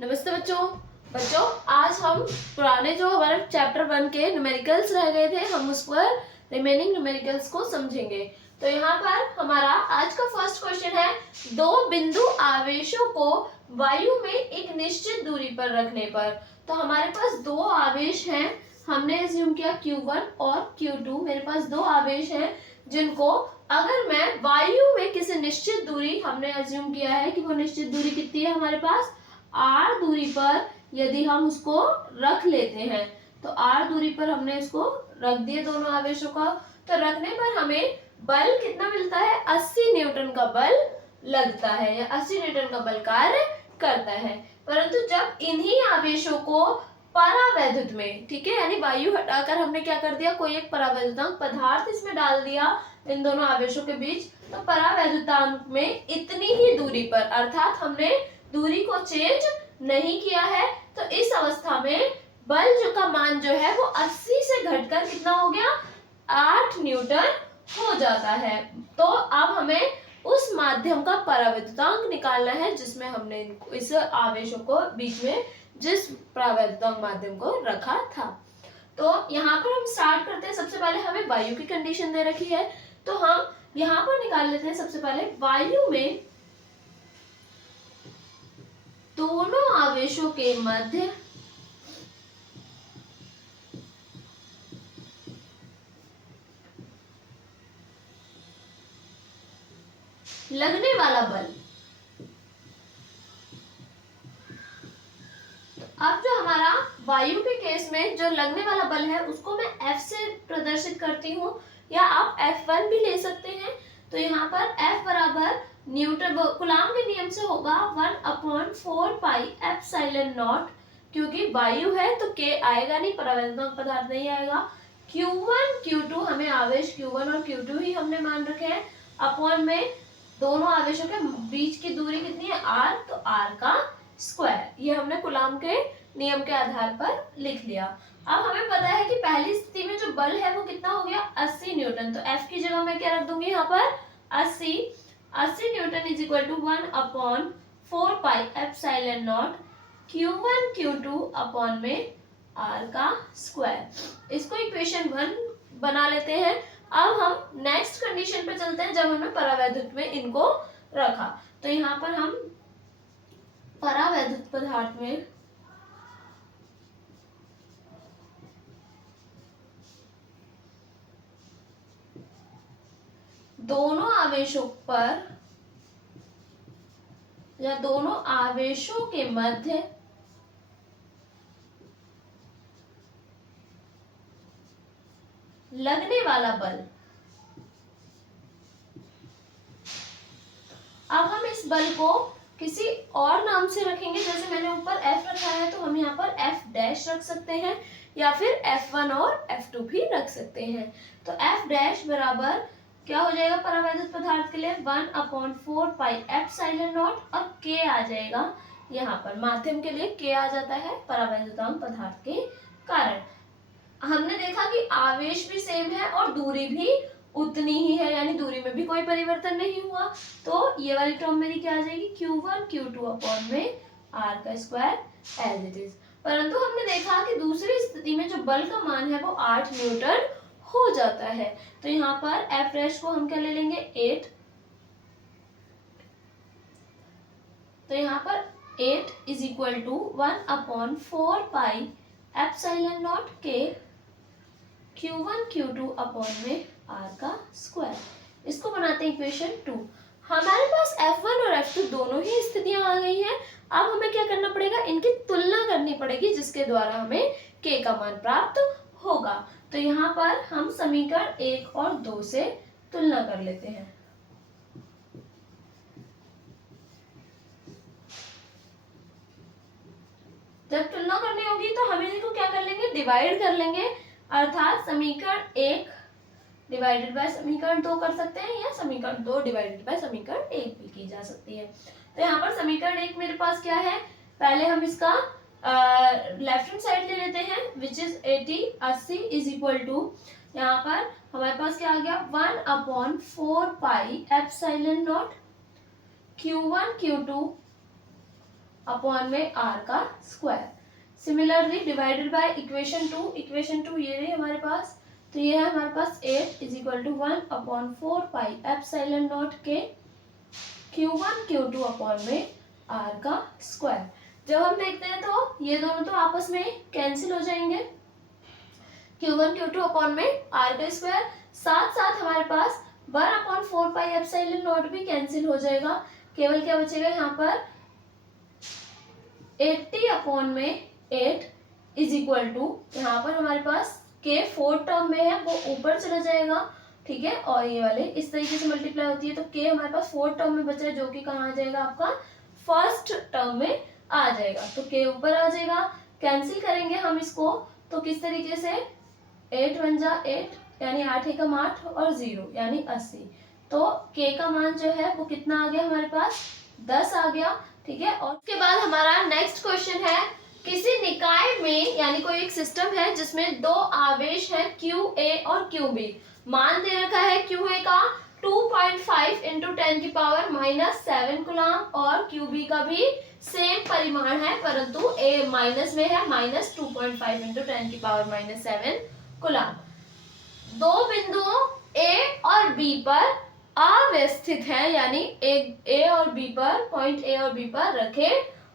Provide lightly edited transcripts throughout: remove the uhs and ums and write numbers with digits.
नमस्ते बच्चों। बच्चों आज हम पुराने जो हमारे चैप्टर 1 के न्यूमेरिकल्स रह गए थे हम उस पर रिमेनिंग न्यूमेरिकल्स को समझेंगे। तो यहाँ पर हमारा आज का फर्स्ट क्वेश्चन है, दो बिंदु आवेशों को वायु में एक निश्चित दूरी पर रखने पर। तो हमारे पास दो आवेश हैं, हमने एज्यूम किया Q1 और Q2। मेरे पास दो आवेश हैं जिनको अगर मैं वायु में किसी निश्चित दूरी, हमने एज्यूम किया है कि वो निश्चित दूरी कितनी है हमारे पास r दूरी पर, यदि हम उसको रख लेते हैं तो r दूरी पर हमने इसको रख दिए दोनों आवेशों का, तो रखने पर हमें बल कितना मिलता है, 80 न्यूटन का बल लगता है या 80 न्यूटन का बल कार्य करता है। परंतु जब इन्हीं आवेशों को परावैद्युत में, ठीक है, यानी वायु हटाकर हमने क्या कर दिया, कोई एक परावैद्युतांक पदार्थ इसमें डाल दिया इन दोनों आवेशों के बीच, तो परावैद्युतांक में इतनी ही दूरी पर, अर्थात हमने दूरी को चेंज नहीं किया है, तो इस अवस्था में बल जो का मान जो है वो 80 से घटकर कितना हो गया, 8 न्यूटन हो जाता है। तो अब हमें उस माध्यम का परावैद्युतांक निकालना है जिसमें हमने इस आवेशों को बीच में जिस परावैद्युतांक माध्यम को रखा था। तो यहाँ पर हम स्टार्ट करते हैं। सबसे पहले हमें वायु की कंडीशन दे रखी है, तो हम यहाँ पर निकाल लेते हैं। सबसे पहले वायु में दोनों आवेशों के मध्य लगने वाला बल, अब जो हमारा वायु के केस में जो लगने वाला बल है उसको मैं F से प्रदर्शित करती हूँ, या आप F1 भी ले सकते हैं। तो यहाँ पर F बराबर न्यूटन कूलाम के नियम से होगा 1/4 पाई एप्सिलॉन नॉट, क्योंकि वायु है तो K आएगा नहीं, परावैद्युतांक पदार्थ नहीं आएगा। Q1 Q2 हमें आवेश Q1 और Q2 ही हमने मान रखे हैं, अपॉन में दोनों आवेशों के बीच की दूरी कितनी है, r, तो r का स्क्वायर, ये हमने कूलाम के नियम के आधार पर लिख लिया। अब हमें पता है कि पहली स्थिति में जो बल है वो कितना हो गया, 80 न्यूटन। तो F की जगह मैं क्या रख दूंगी यहाँ पर, 80 newton is equal to 1/4 pi epsilon not Q1 Q2 upon में r का स्क्वायर। इसको इक्वेशन 1 बना लेते हैं। अब हम नेक्स्ट कंडीशन पे चलते हैं, जब हमने परावैद्युत में इनको रखा। तो यहाँ पर हम परावैद्युत पदार्थ में दोनों आवेशों पर या दोनों आवेशों के मध्य लगने वाला बल, अब हम इस बल को किसी और नाम से रखेंगे। जैसे मैंने ऊपर F रखा है तो हम यहाँ पर F डैश रख सकते हैं, या फिर F1 और F2 भी रख सकते हैं। तो F डैश बराबर क्या हो जाएगा परावैद्युत पदार्थ के लिए, 1/4 पाई एप्सिलॉन नॉट, और K आ जाएगा यहाँ पर, माध्यम के लिए K आ जाता है परावैद्युतांक पदार्थ के कारण। हमने देखा कि आवेश भी सेम है और दूरी भी उतनी ही है, यानी दूरी में भी कोई परिवर्तन नहीं हुआ। तो ये वाली टर्म मेरी क्या आ जाएगी, Q1 Q2 अपॉन में r का स्क्वायर एज इट इज। परंतु हमने देखा कि दूसरी स्थिति में जो बल का मान है वो 8 न्यूटन हो जाता है। तो यहाँ पर F डैश को हम क्या ले लेंगे, 8। तो यहाँ पर 8 is equal to 1/4 pi epsilon not K Q1 Q2 upon में r का स्क्वायर। इसको बनाते हैं इक्वेशन 2। हमारे पास F1 और F2 दोनों ही स्थितियां आ गई हैं। अब हमें क्या करना पड़ेगा, इनकी तुलना करनी पड़ेगी, जिसके द्वारा हमें K का मान प्राप्त होगा। तो यहाँ पर हम समीकरण 1 और 2 से तुलना कर लेते हैं। जब तुलना करनी होगी तो हम इनको क्या कर लेंगे, डिवाइड कर लेंगे, अर्थात समीकरण 1 डिवाइडेड बाय समीकरण 2 कर सकते हैं, या समीकरण 2 डिवाइडेड बाय समीकरण 1 भी की जा सकती है। तो यहाँ पर समीकरण 1 मेरे पास क्या है, पहले हम इसका लेफ्ट हैंड साइड ले लेते हैं, which is 80 is equal to, यहाँ पर हमारे पास क्या आ गया, 1/4 pi epsilon not Q1 Q2 upon में r का square. Similarly divided by equation 2 ये रही हमारे पास, तो ये है हमारे पास 8 is equal to 1/4 pi epsilon not के Q1 Q2 अपॉन में r का स्क्वायर। जब हम देखते हैं तो ये दोनों तो आपस में कैंसिल हो जाएंगे, Q1 Q2 अपॉन में r का स्क्वायर, साथ साथ हमारे पास 1/4 पाई एप्सिलॉन नॉट भी कैंसिल हो जाएगा। केवल क्या बचेगा यहाँ पर 80 अपॉन में 8 इज इक्वल टू, यहाँ पर हमारे पास के 4 टर्म में है वो ऊपर चला जाएगा, ठीक है, और ये वाले इस तरीके से मल्टीप्लाई होती है, तो के हमारे पास 4 टर्म में बचा है जो कि कहाँ आ जाएगा आपका फर्स्ट टर्म में आ जाएगा, तो के ऊपर आ जाएगा। कैंसिल करेंगे हम इसको तो किस तरीके से 8 1 जा 8 यानी 8 एकम 8 और 0 यानी 80, तो के का मान जो है वो कितना आ गया हमारे पास 10 आ गया, ठीक है। और उसके बाद हमारा नेक्स्ट क्वेश्चन है, किसी निकाय में यानी कोई एक सिस्टम है जिसमें दो आवेश है QA और QB, मान दे रखा है QA का 2.5 इंटू 10 की पावर -7 कूलम और QB का भी सेम परिमाण है परंतु A माइनस में है -2.5 इंटू 10 की पावर -7 कूलम। दो बिंदुओं A और B पर अवस्थित है यानी A और B पर पॉइंट A और B पर रखे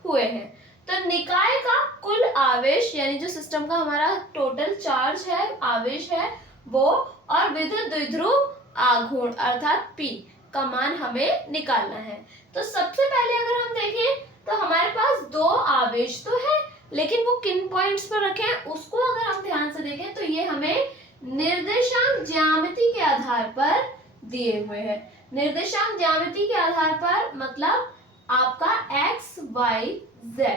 हुए हैं, तो निकाय का कुल आवेश यानी जो सिस्टम का हमारा टोटल चार्ज है आवेश है वो, और विद्युत द्विध्रुव आघूर्ण अर्थात P का मान हमें निकालना है। तो सबसे पहले अगर हम देखें तो हमारे पास दो आवेश तो है लेकिन वो किन पॉइंट्स पर रखे हैं उसको अगर हम ध्यान से देखें तो ये हमें निर्देशांक ज्यामिति के आधार पर दिए हुए हैं। निर्देशांक ज्यामिति के आधार पर मतलब आपका x y z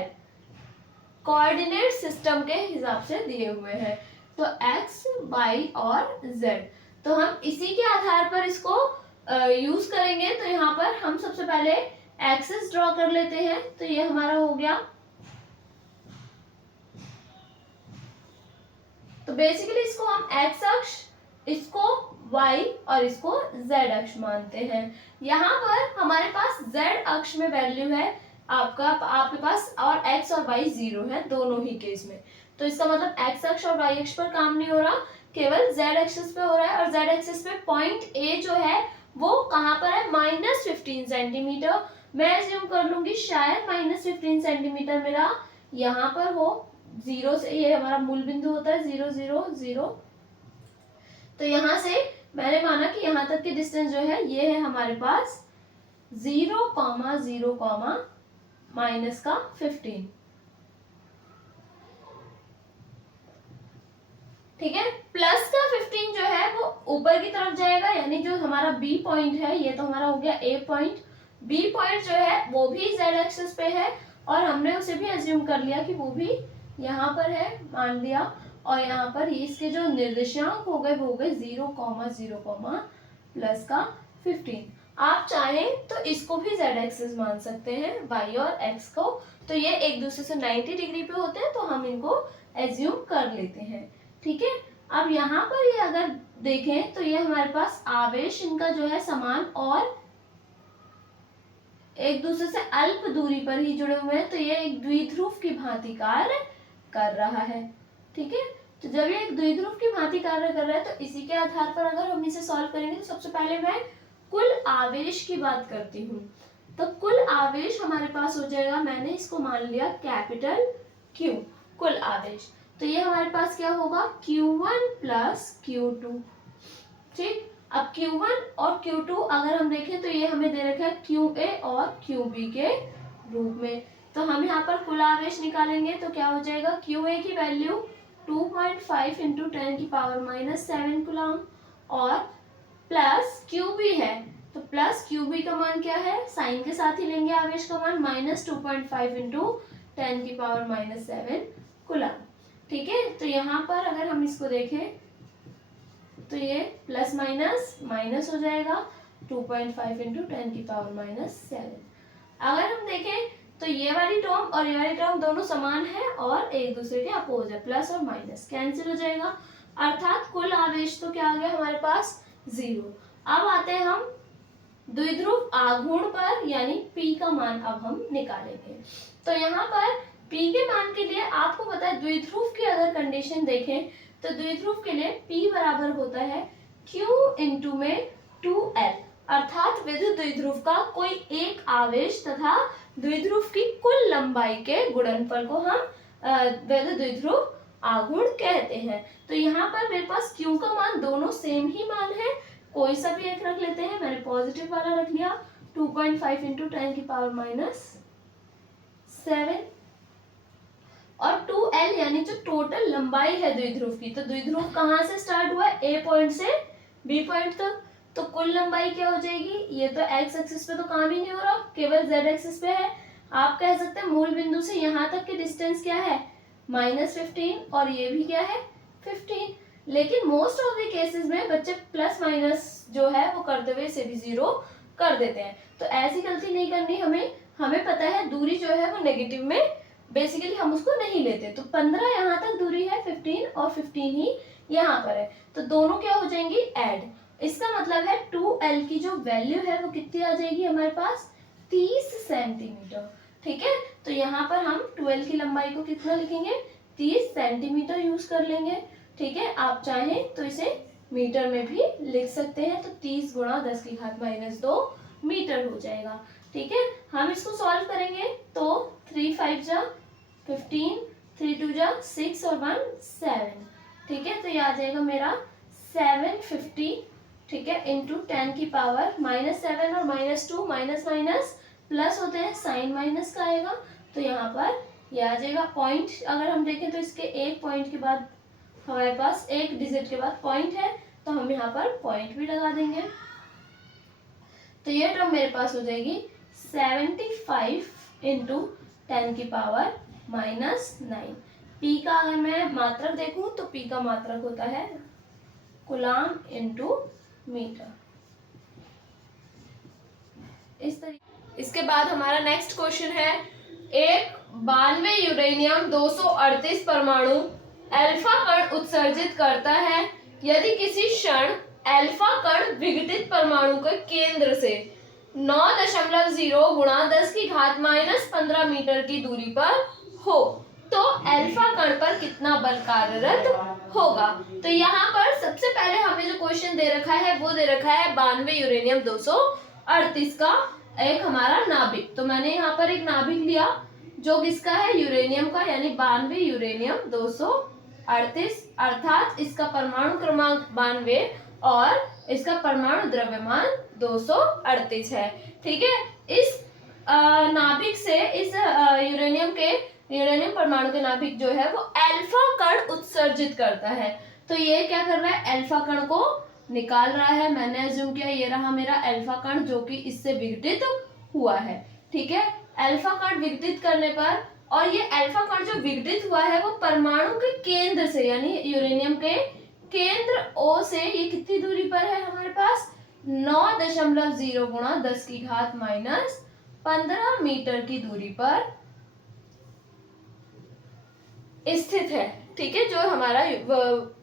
coordinate system के हिसाब से दिए हुए हैं, तो x y और z, तो हम इसी के आधार पर इसको यूज करेंगे। तो यहाँ पर हम सबसे पहले एक्सिस ड्रॉ कर लेते हैं, तो ये हमारा हो गया, तो बेसिकली इसको हम x अक्ष, इसको y और इसको z अक्ष मानते हैं। यहाँ पर हमारे पास z अक्ष में वैल्यू है आपके पास और x और y 0 है दोनों ही केस में, तो इसका मतलब x अक्ष और y अक्ष पर काम नहीं हो रहा, केवल z एक्सिस पे हो रहा है। और z एक्सिस पे पॉइंट A जो है वो कहाँ पर है -15 सेंटीमीटर, मैं एज्यूम कर लूंगी शायद -15 सेंटीमीटर मेरा यहाँ पर हो, 0 से ये हमारा मूल बिंदु होता है 0 0 0, तो यहाँ से मैंने माना कि यहाँ तक की डिस्टेंस जो है ये है हमारे पास 0, 0, माइनस का 15, ठीक है, प्लस का 15 जो है वो ऊपर की तरफ जाएगा यानी जो हमारा बी पॉइंट है, ये तो हमारा हो गया ए पॉइंट, बी पॉइंट जो है वो भी जेड एक्सिस पे है और हमने उसे भी एज्यूम कर लिया कि वो भी यहाँ पर है मान लिया, और यहाँ पर इसके जो निर्देशांक हो गए वो हो गए 0, 0, प्लस का 15। आप चाहें तो इसको भी z एक्सिस मान सकते हैं y और x को, तो ये एक दूसरे से 90 डिग्री पे होते हैं तो हम इनको एज्यूम कर लेते हैं, ठीक है। अब यहाँ पर ये अगर देखें तो ये हमारे पास आवेश इनका जो है समान और एक दूसरे से अल्प दूरी पर ही जुड़े हुए हैं, तो ये एक द्विध्रुव की भांति कार्य कर रहा है, ठीक है। तो जब ये एक द्विध्रुव की भांति कार्य कर रहा है तो इसी के आधार पर अगर हम इसे सॉल्व करेंगे तो सबसे पहले मैं कुल आवेश की बात करती हूँ, तो कुल आवेश हमारे पास हो जाएगा, मैंने इसको मान लिया कैपिटल Q कुल आवेश, तो ये हमारे पास क्या होगा Q1 प्लस Q2, ठीक। अब Q1 और Q2 अगर हम देखें तो ये हमें दे रखा है QA और QB के रूप में, तो हम यहाँ पर कुल आवेश निकालेंगे तो क्या हो जाएगा QA की वैल्यू 2.5 इंटू 10 की पावर -7 कूलम और प्लस QB है, तो प्लस QB का मान क्या है, साइन के साथ ही लेंगे आवेश का मान -2.5 इंटू 10 की पावर -7 कूलम, ठीक है। तो यहाँ पर अगर हम इसको देखें तो ये प्लस माइनस माइनस हो जाएगा 2.5 इंटू 10 की पावर -7। अगर हम देखें तो ये वाली टर्म और ये वाली टर्म दोनों समान है और एक दूसरे के अपोज है, प्लस और माइनस कैंसिल हो जाएगा, अर्थात कुल आवेश तो क्या आ गया हमारे पास 0। अब आते हैं हम द्विध्रुव आघूर्ण पर यानी P का मान अब हम निकालेंगे, तो यहाँ पर P के मान के लिए आपको पता है द्विध्रुव की अगर कंडीशन देखें तो द्विध्रुव के लिए P बराबर होता है Q इंटू में 2L, अर्थात विद्युत द्विध्रुव का कोई एक आवेश तथा द्विध्रुव की कुल लंबाई के गुणनफल को हम विद्युत द्विध्रुव आघूर्ण कहते हैं। तो यहाँ पर मेरे पास Q का मान दोनों सेम ही मान है, कोई सा भी एक रख लेते हैं। मैंने पॉजिटिव वाला रख लिया 2.5 इंटू 10 की पावर -7 और 2L यानी जो टोटल लंबाई है द्विध्रुव की। तो द्विध्रुव कहाँ से स्टार्ट हुआ है? A पॉइंट से B पॉइंट तक। तो कुल लंबाई क्या हो जाएगी? ये तो x एक्सिस पे तो काम ही नहीं हो रहा, केवल z एक्सिस पे है। आप कह सकते हैं मूल बिंदु से यहाँ तक की डिस्टेंस क्या है? -15 और ये भी क्या है? 15। लेकिन मोस्ट ऑफ द केसेस में बच्चे प्लस माइनस जो है वो करते हुए इसे भी 0 कर देते हैं। तो ऐसी गलती नहीं करनी हमें। हमें पता है दूरी जो है वो नेगेटिव में बेसिकली हम उसको नहीं लेते। तो 15 यहाँ तक दूरी है, 15 और 15 ही यहाँ पर है, तो दोनों क्या हो जाएंगी? ऐड। इसका मतलब है 2L की जो वैल्यू है वो कितनी आ जाएगी हमारे पास? 30 सेंटीमीटर। ठीक है, तो यहाँ पर हम 2L की लंबाई को कितना लिखेंगे? 30 सेंटीमीटर यूज कर लेंगे। ठीक है, आप चाहें तो इसे मीटर में भी लिख सकते हैं। तो 30 गुणा 10 की घात -2 मीटर हो जाएगा। ठीक है, हम इसको सॉल्व करेंगे तो 3 5 जा 15, 3 2 जा 6 और 1 7। ठीक है, तो ये आ जाएगा मेरा 750। ठीक है, इंटू 10 की पावर -7 और -2 माइनस माइनस प्लस होते हैं, साइन माइनस का आएगा। तो यहाँ पर ये आ जाएगा पॉइंट। अगर हम देखें तो इसके एक पॉइंट के बाद हमारे पास एक डिजिट के बाद पॉइंट है, तो हम यहाँ पर पॉइंट भी लगा देंगे। तो ये टर्म मेरे पास हो जाएगी 75 इंटू 10 की पावर -9। P का अगर मैं मात्रक देखूं तो P का मात्रक होता है कूलाम इंटू मीटर। इस तरीके। इसके बाद हमारा नेक्स्ट क्वेश्चन है, एक 92 यूरेनियम 238 परमाणु अल्फा कण उत्सर्जित करता है। यदि किसी क्षण अल्फा कण विघटित परमाणु के केंद्र से 9.0 गुणा 10 की घात -15 मीटर की दूरी पर हो तो अल्फा कण पर कितना बल कार्यरत होगा? तो यहाँ पर सबसे पहले हमें जो क्वेश्चन दे रखा है वो दे रखा है 92 यूरेनियम 238 का एक हमारा नाभिक। तो मैंने यहाँ पर एक नाभिक लिया जो किसका है? यूरेनियम का, यानी 92 यूरेनियम 238, अर्थात इसका परमाणु क्रमांक 92 और इसका परमाणु द्रव्यमान 238 है। ठीक है, इस नाभिक से इस यूरेनियम परमाणु के नाभिक जो है वो अल्फा कण उत्सर्जित करता है। तो ये क्या कर रहा है? अल्फा कण को निकाल रहा है। मैंने अज्यूम किया ये रहा मेरा अल्फा कण जो कि इससे विघटित हुआ है। ठीक है, अल्फा कण विघटित करने पर, और ये अल्फा कण जो विघटित हुआ है वो परमाणु के केंद्र से, यानी यूरेनियम के केंद्र O से ये कितनी दूरी पर है हमारे पास? 9.0 गुणा 10 की घात -15 मीटर की दूरी पर स्थित है। ठीक है, जो हमारा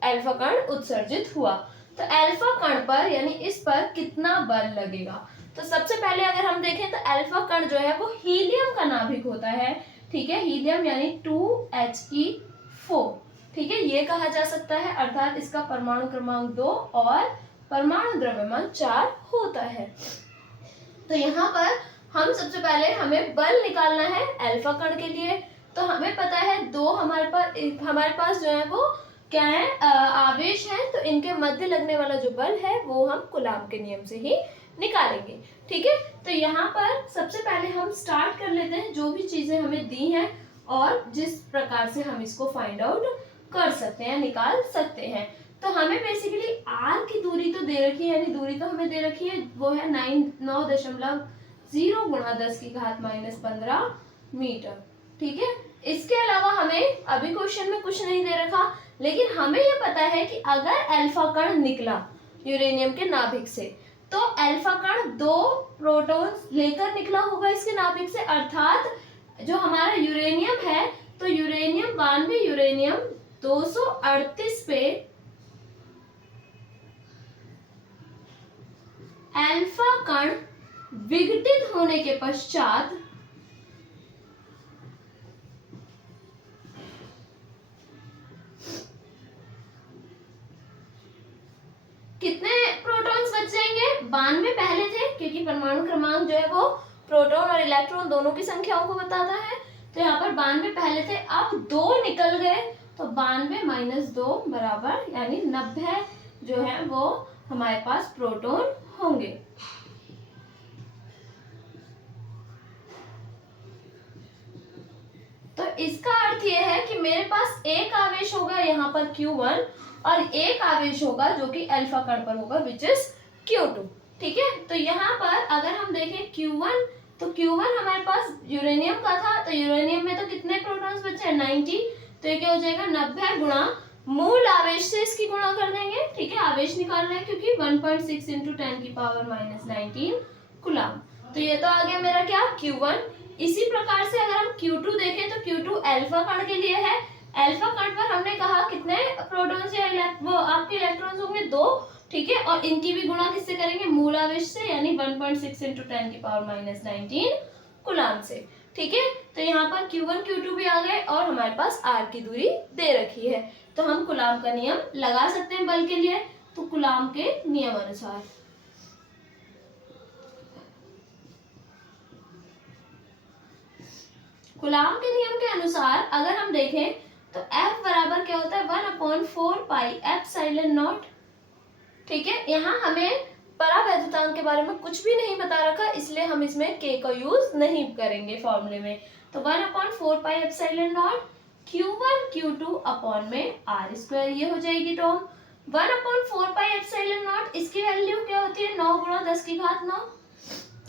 अल्फा कण उत्सर्जित हुआ। तो अल्फा कण पर यानी इस पर कितना बल लगेगा? तो सबसे पहले अगर हम देखें तो अल्फा कण जो है वो हीलियम का नाभिक होता है। ठीक है, हीलियम यानी 2He4। ठीक है, ये कहा जा सकता है, अर्थात इसका परमाणु क्रमांक 2 और परमाणु द्रव्यमान 4 होता है। तो यहाँ पर हम सबसे पहले हमें बल निकालना है अल्फा कण के लिए। तो हमें पता है दो हमारे पास जो है वो क्या है? आवेश है। तो इनके मध्य लगने वाला जो बल है वो हम कूलाम के नियम से ही निकालेंगे। ठीक है, तो यहाँ पर सबसे पहले हम स्टार्ट कर लेते हैं जो भी चीजें हमें दी हैं और जिस प्रकार से हम इसको फाइंड आउट कर सकते हैं, निकाल सकते हैं। तो हमें बेसिकली आर की दूरी तो दे रखी है, यानी दूरी तो हमें दे रखी है, वो है 9.0 गुणा 10 की घात -15 मीटर। ठीक है, इसके अलावा हमें अभी क्वेश्चन में कुछ नहीं दे रखा, लेकिन हमें ये पता है कि अगर अल्फा कण निकला यूरेनियम के नाभिक से तो अल्फा कण 2 प्रोटॉन्स लेकर निकला होगा इसके नाभिक से, अर्थात जो हमारा यूरेनियम है तो यूरेनियम 92 यूरेनियम 238 पे अल्फा कण विघटित होने के पश्चात कितने प्रोटॉन्स बच जाएंगे? 92 पहले थे, क्योंकि परमाणु क्रमांक जो है वो प्रोटॉन और इलेक्ट्रॉन दोनों की संख्याओं को बताता है। तो यहाँ पर 92 पहले थे, अब 2 निकल गए, तो 92 माइनस 2 बराबर यानी 90 जो है वो हमारे पास प्रोटॉन होंगे। तो इसका अर्थ यह है कि मेरे पास एक आवेश होगा यहाँ पर Q1 और एक आवेश होगा जो कि अल्फा कण पर होगा विच इज Q2। ठीक है, तो यहाँ पर अगर हम देखें Q1, तो Q1 हमारे पास यूरेनियम का था, तो यूरेनियम में तो कितने प्रोटॉन्स बचे? 90। तो ये क्या हो जाएगा? 90 गुणा मूल आवेश से इसकी गुणा कर देंगे। ठीक है, आवेश निकाल रहे हैं क्योंकि 1.6 इंटू 10 की पावर -19 कूलम। तो ये तो आ गया मेरा क्या? Q1। इसी प्रकार से अगर हम Q2 देखें तो Q2 अल्फा कण के लिए है। अल्फा कण पर हमने कहा कितने प्रोटॉन्स या वो आपके इलेक्ट्रॉन्स होंगे? 2। ठीक है, और इनकी भी गुणा किससे करेंगे? मूल आवेश से, यानी 1.6 इंटू 10 की पावर -19 कूलम से। ठीक है, तो यहाँ पर Q1 Q2 भी आ गए और हमारे पास R की दूरी दे रखी है, तो हम कूलम का नियम लगा सकते हैं बल के लिए। तो कूलम के नियम अनुसार कूलम के नियम के अनुसार अगर हम देखें तो F बराबर क्या होता है? 1/4 पाई एप्सिलॉन नॉट। ठीक है, यहाँ हमें परावैद्युतांक के बारे में कुछ भी नहीं बता रखा, इसलिए हम इसमें K का यूज नहीं करेंगे फॉर्मूले में। तो 1/4 pi epsilon not Q1 Q2 upon में R², ये हो जाएगी टर्म। 1/4 पाई एप्सिलॉन नॉट, इसकी वैल्यू क्या होती है? 9 गुणा 10 की घात 9।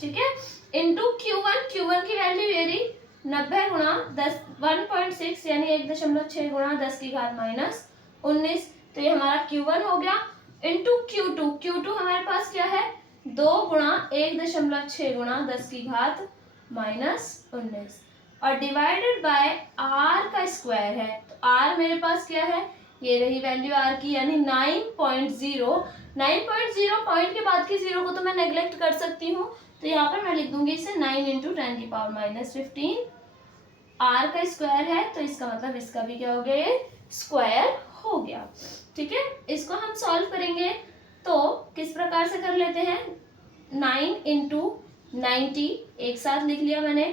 ठीक है, इंटू Q1 की वैल्यू ये रही 90 गुणा 10 1.6 यानी 1.6 गुणा 10 की घात -19। तो ये हमारा Q1 हो गया। इंटू Q2 हमारे पास क्या है? 2 गुणा 1.6 गुणा 10 की घात -19 और डिवाइडेड बाय R का स्क्वायर है। तो R मेरे पास क्या है? ये रही वैल्यू R की, यानी 9.0। 9.0 पॉइंट के बाद की जीरो को तो मैं नेग्लेक्ट कर सकती हूँ, तो यहाँ पर मैं लिख दूंगी इसे 9 इंटू 10 की पावर -15। R का स्क्वायर है, तो इसका मतलब इसका भी क्या हो गया? ये स्क्वायर हो गया। ठीक है, इसको हम सॉल्व करेंगे तो किस प्रकार से कर लेते हैं? 9 इंटू 90 एक साथ लिख लिया मैंने।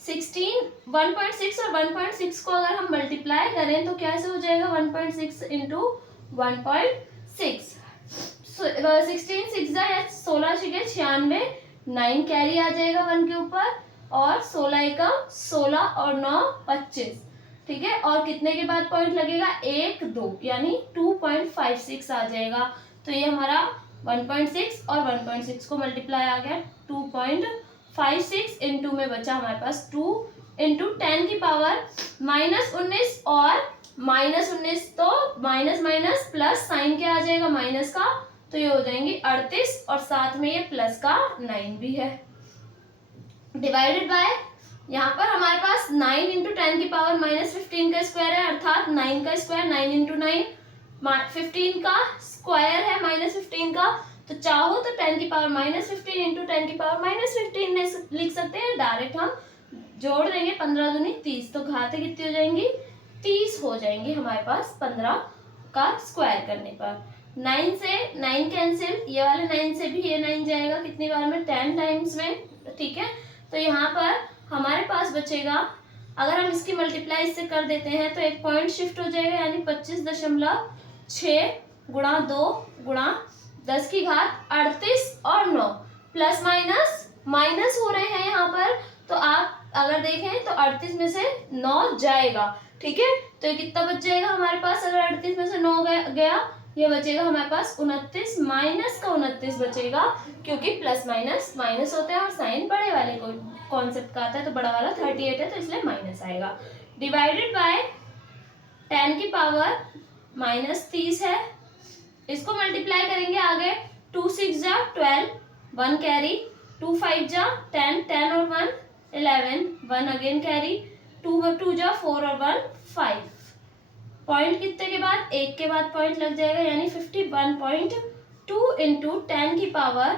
1.6 और 1.6 को अगर हम मल्टीप्लाई करें तो कैसे हो जाएगा? 1.6 इंटू 1.6, 16 6 16 छः 96, 9 कैरी आ जाएगा 1 के ऊपर, और 16 एकम 16 और 9 25। ठीक है, और कितने के बाद पॉइंट लगेगा? 1 2, यानी 2.56 आ जाएगा। तो ये हमारा 1.6 और 1.6 को मल्टीप्लाई आ गया 2.56 इंटू में बचा हमारे पास 2 इंटू 10 की पावर -19 और -19, तो माइनस माइनस प्लस साइन क्या आ जाएगा? माइनस का, तो ये हो जाएंगे 38 और साथ में ये प्लस का 9 भी है। डिवाइडेड बाय यहाँ पर हमारे पास 9 इंटू 10 की पावर -15 का स्क्वायर है, अर्थात 9 का स्क्वायर 9 इंटू 9 15 का स्क्वायर है -15 का। तो चाहो तो 10 की पावर -15 इंटू 10 की पावर -15 लिख सकते हैं। डायरेक्ट हम जोड़ देंगे 15 दूनी 30, तो घातें कितनी हो जाएंगी? 30 हो जाएंगी हमारे पास 15 का स्क्वायर करने पर। 9 से 9 कैंसिल, ये वाले 9 से भी ये 9 जाएगा कितनी बार में? 10 टाइम्स में। ठीक है, तो यहाँ पर हमारे पास बचेगा, अगर हम इसकी मल्टीप्लाई इससे कर देते हैं तो एक पॉइंट शिफ्ट हो जाएगा, यानी 25.6 गुणा 2 गुणा 10 की घात 38 और 9, प्लस माइनस हो रहे हैं यहाँ पर। तो आप अगर देखें तो 38 में से 9 जाएगा। ठीक है, तो ये कितना बच जाएगा हमारे पास? अगर 38 में से 9 गया, ये बचेगा हमारे पास 29 माइनस का 29 बचेगा, क्योंकि प्लस माइनस माइनस होते हैं और साइन बड़े वाले को कॉन्सेप्ट का आता है, तो बड़ा वाला 38 है तो इसलिए माइनस आएगा। डिवाइडेड बाय 10 की पावर -30 है, इसको मल्टीप्लाई करेंगे आगे। 2 6 जा 12, 1 कैरी, 2 5 जा 10, 10 और 1 11, 1 अगेन कैरी, 2 जा 4 और 1 5। पॉइंट कितने के बाद? 1 के बाद पॉइंट लग जाएगा, यानी 51.2 इंटू 10 की पावर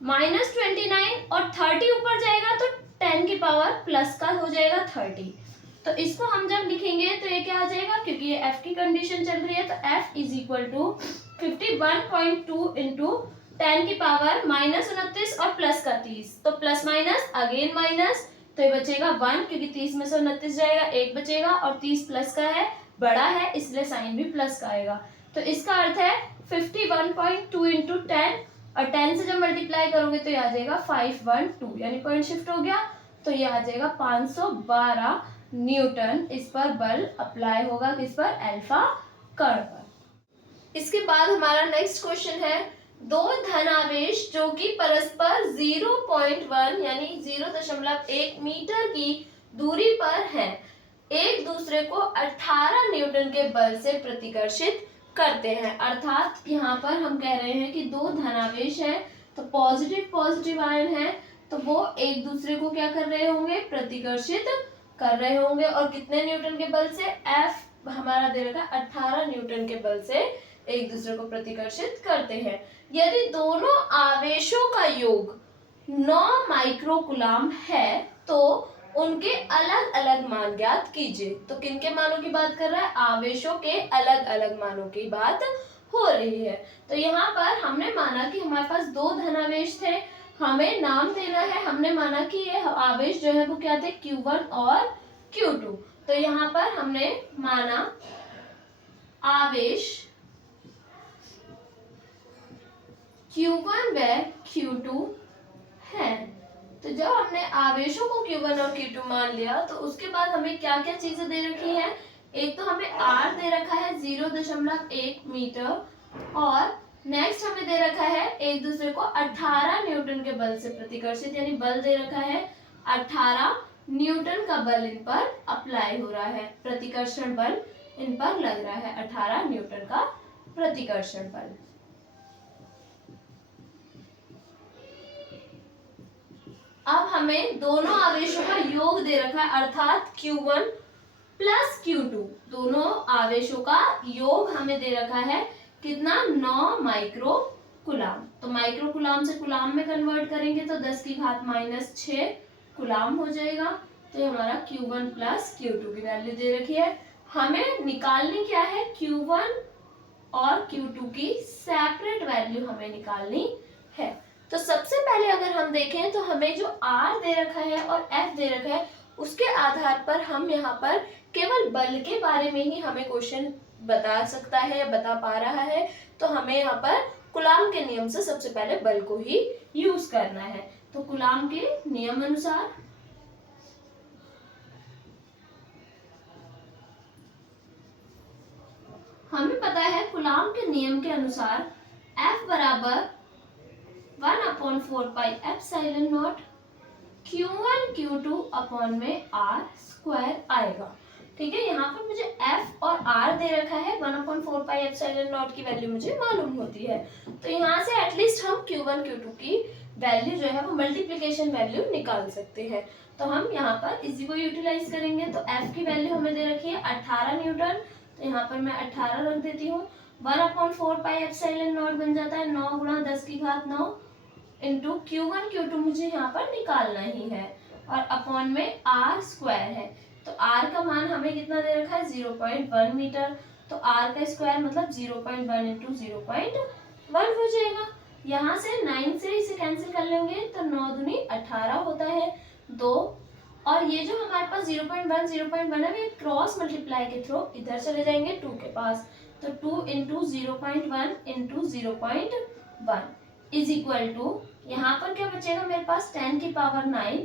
-29 और 30 ऊपर जाएगा तो 10 की पावर प्लस का हो जाएगा 30। तो इसको हम जब लिखेंगे तो ये क्या आ जाएगा? क्योंकि ये F की कंडीशन चल रही है, तो F is equal to 51.2 into 10 की पावर -29 और प्लस का 30, तो प्लस माइनस अगेन माइनस, तो ये बचेगा 1 क्योंकि 30 में से 29 जाएगा, 1 बचेगा और 30 प्लस का है, बड़ा है इसलिए साइन भी प्लस का आएगा। तो इसका अर्थ है 51.2 इंटू 10 और 10 से जब मल्टीप्लाई करोगे तो ये आ जाएगा 512, यानी पॉइंट शिफ्ट हो गया, तो ये आ जाएगा 512 न्यूटन इस पर बल अप्लाई होगा, किस पर, अल्फा कण पर। इसके बाद हमारा नेक्स्ट क्वेश्चन है, दो धनावेश जो कि परस्पर 0.1 यानी 0.1 मीटर की दूरी पर हैं, एक दूसरे को 18 न्यूटन के बल से प्रतिकर्षित करते हैं। अर्थात यहाँ पर हम कह रहे हैं कि दो धनावेश है, तो पॉजिटिव पॉजिटिव आयन है, तो वो एक दूसरे को क्या कर रहे होंगे, प्रतिकर्षित कर रहे होंगे, और कितने न्यूटन के बल से, F हमारा दे रखा है 18 न्यूटन के बल से एक दूसरे को प्रतिकर्षित करते हैं। यदि दोनों आवेशों का योग 9 माइक्रोकुलाम है तो उनके अलग अलग मान ज्ञात कीजिए। तो किनके मानों की बात कर रहा है, आवेशों के अलग अलग मानों की बात हो रही है। तो यहाँ पर हमने माना कि हमारे पास दो धनावेश थे, हमें नाम देना है, हमने माना कि ये आवेश जो है वो क्या थे, Q1 और Q2। तो यहाँ पर हमने माना आवेश Q1 व Q2 है। तो जब हमने आवेशों को Q1 और Q2 मान लिया तो उसके बाद हमें क्या क्या चीजें दे रखी है, एक तो हमें R दे रखा है 0.1 मीटर, और नेक्स्ट हमें दे रखा है एक दूसरे को 18 न्यूटन के बल से प्रतिकर्षित, यानी बल दे रखा है 18 न्यूटन का बल इन पर अप्लाई हो रहा है, प्रतिकर्षण बल इन पर लग रहा है 18 न्यूटन का प्रतिकर्षण बल। अब हमें दोनों आवेशों का योग दे रखा है, अर्थात Q1 प्लस Q2, दोनों आवेशों का योग हमें दे रखा है कितना, 9 माइक्रोकुलाम। तो माइक्रोकुलाम से कुलाम में कन्वर्ट करेंगे तो 10 की घात -6 कुलाम हो जाएगा। तो ये हमारा Q1 प्लस Q2 की वैल्यू दे रखी है। हमें निकालनी क्या है, Q1 और Q2 की सेपरेट वैल्यू हमें निकालनी है। तो सबसे पहले अगर हम देखें तो हमें जो R दे रखा है और F दे रखा है उसके आधार पर हम यहाँ पर केवल बल के बारे में ही हमें क्वेश्चन बता सकता है या बता पा रहा है, तो हमें यहाँ पर कुलाम के नियम से सबसे पहले बल को ही यूज करना है। तो कुलाम के नियम अनुसार हमें पता है, कुलाम के नियम के अनुसार F बराबर 1/4 pi epsilon not Q1 Q2 upon में R स्क्वायर आएगा। ठीक है, यहाँ पर मुझे F और R दे रखा है, 1/4 पाई एप्सिलॉन नॉट की वैल्यू मुझे मालूम होती है, तो यहाँ से एटलीस्ट हम Q1 Q2 की वैल्यू जो है वो मल्टीप्लिकेशन वैल्यू निकाल सकते हैं। तो हम यहाँ पर इसी को यूटिलाइज करेंगे। तो F की वैल्यू हमें दे रखी है 18 न्यूटन, तो यहाँ पर मैं 18 रख देती हूँ। 1/4 पाई एप्सिलॉन नॉट बन जाता है 9 गुणा 10 की घात 9 इंटू Q1 Q2 मुझे यहाँ पर निकालना ही है, और अपॉन में R स्क्वायर है। तो R का मान हमें कितना दे रखा है, 0.1 मीटर, तो R का स्क्वायर मतलब 0.1 इंटू 0.1 हो जाएगा। यहाँ से 9 से इसे कैंसिल कर लेंगे तो 9 दूनी 18 होता है 2, और ये जो हमारे पास 0.1 है वे क्रॉस मल्टीप्लाई के थ्रू इधर चले जाएंगे 2 के पास, तो 2 into 0.1 into 0.1 is equal to, यहाँ पर क्या बचेगा मेरे पास, 10 की पावर 9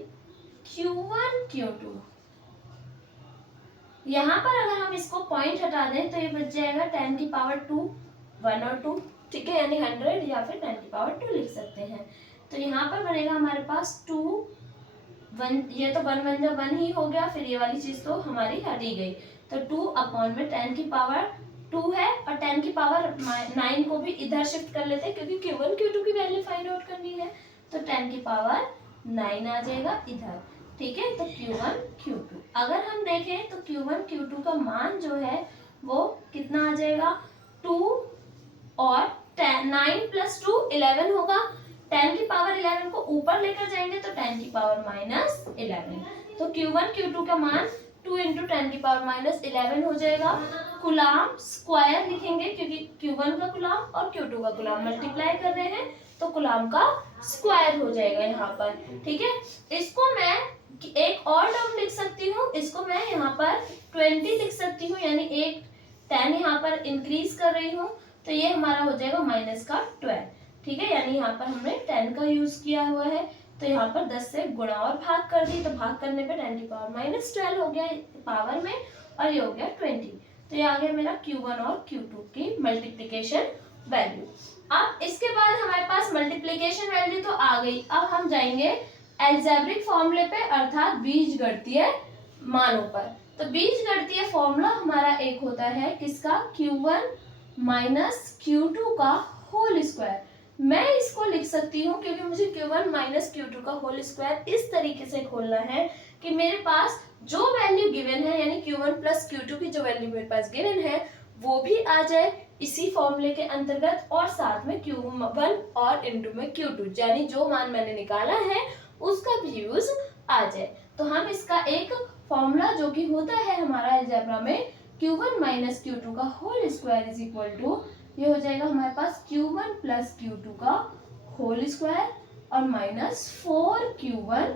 Q1 Q2। यहाँ पर अगर हम इसको पॉइंट हटा दें तो ये बच जाएगा 10 की पावर 2, 1 और 2, ठीक है, यानी 100 या फिर 10 की पावर 2 लिख सकते हैं। तो यहाँ पर बनेगा हमारे पास 2 1, ये तो 1 1 जा 1 ही हो गया, फिर ये वाली चीज तो हमारी हट ही गई, तो 2 अपॉन में 10 की पावर 2 है, और 10 की पावर 9 को भी इधर शिफ्ट कर लेते हैं क्योंकि Q1 Q2 की वैल्यू फाइंड आउट करनी है, तो 10 की पावर 9 आ जाएगा इधर। ठीक है, तो Q1 Q2 अगर हम देखें तो Q1 Q2 का मान जो है वो कितना आ जाएगा, 2 और 9 प्लस 2 11 होगा, 10 की पावर 11 को ऊपर लेकर जाएंगे तो 10 की पावर -11, तो Q1 Q2 का मान 2 इंटू 10⁻11 हो जाएगा। कुलाम स्क्वायर लिखेंगे क्योंकि Q1 का कुलाम और Q2 का कुलाम मल्टीप्लाई कर रहे हैं तो कुलाम का स्क्वायर हो जाएगा यहाँ पर। ठीक है, इसको मैं एक और टर्म लिख सकती हूँ, इसको मैं यहाँ पर 20 लिख सकती हूँ, यानी एक 10 यहाँ पर इंक्रीज कर रही हूँ तो ये हमारा हो जाएगा माइनस का 12। ठीक है, यानी यहाँ पर हमने 10 का यूज किया हुआ है तो यहाँ पर 10 से गुणा और भाग कर दी तो भाग करने पे 10⁻12 हो गया पावर में और ये हो गया 20। तो ये आ गया मेरा Q1 और Q2 की मल्टीप्लिकेशन वैल्यू। अब इसके बाद हमारे पास मल्टीप्लिकेशन वैल्यू तो आ गई, अब हम जाएंगे अलजेब्रिक फॉर्मूले पे अर्थात बीजगणितीय मानों पर। तो बीजगणितीय फॉर्मूला हमारा एक होता है किसका, Q1 माइनस Q2 का होल स्क्वायर। मैं इसको लिख सकती हूँ क्योंकि मुझे Q1 माइनस Q2 का होल स्क्वायर इस तरीके से खोलना है कि मेरे पास जो वैल्यू गिवन है यानी Q1 प्लस Q2 की जो वैल्यू मेरे पास गिवन है वो भी आ जाए इसी फॉर्मूले के अंतर्गत और साथ में Q1 और इनटू में Q2 यानी जो मान मैंने निकाला है उसका भी यूज आ जाए। तो हम इसका एक फॉर्मूला जो कि होता है हमारा अलजेब्रा में Q1 माइनस Q2 का whole square is equal to, ये हो जाएगा हमारे पास Q1 प्लस Q2 का होल स्क्वायर और माइनस 4Q1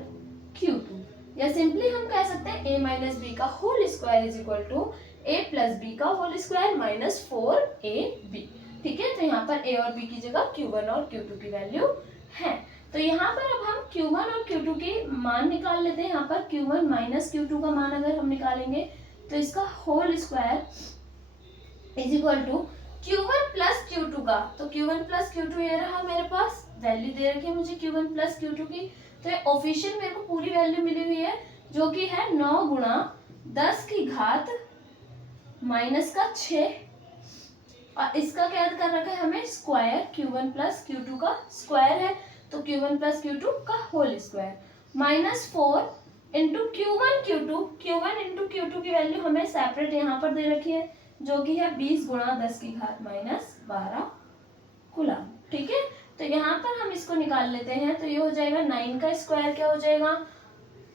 Q2, या सिंपली हम कह सकते हैं a माइनस बी का whole square is equal to a plus B का होल स्क्वायर माइनस 4ab। ठीक है, तो यहाँ पर a और b की जगह Q1 और Q2 की वैल्यू है। तो यहाँ पर अब हम Q1 और Q2 के मान निकाल लेते हैं। यहाँ पर Q1 माइनस Q2 का मान अगर हम निकालेंगे तो इसका whole square is equal to Q1 plus Q2 का, तो Q1 प्लस Q2 ये रहा मेरे पास, वैल्यू दे रखी है मुझे Q1 प्लस Q2 की। तो ये ऑफिशियल मेरे को पूरी वैल्यू मिली हुई है जो कि है 9 गुणा 10 की घात माइनस का 6 और इसका क्या कर रखा है हमें स्क्वायर, Q1 प्लस Q2 का स्क्वायर है तो Q1 प्लस Q2 का whole square minus 4 into Q1 into Q2 की वैल्यू हमें सेपरेट यहाँ पर दे रखी है जो कि है 20 गुणा 10 की घात माइनस 12 कुलाम। ठीक है, तो यहाँ पर हम इसको निकाल लेते हैं तो ये हो जाएगा 9 का स्क्वायर क्या हो जाएगा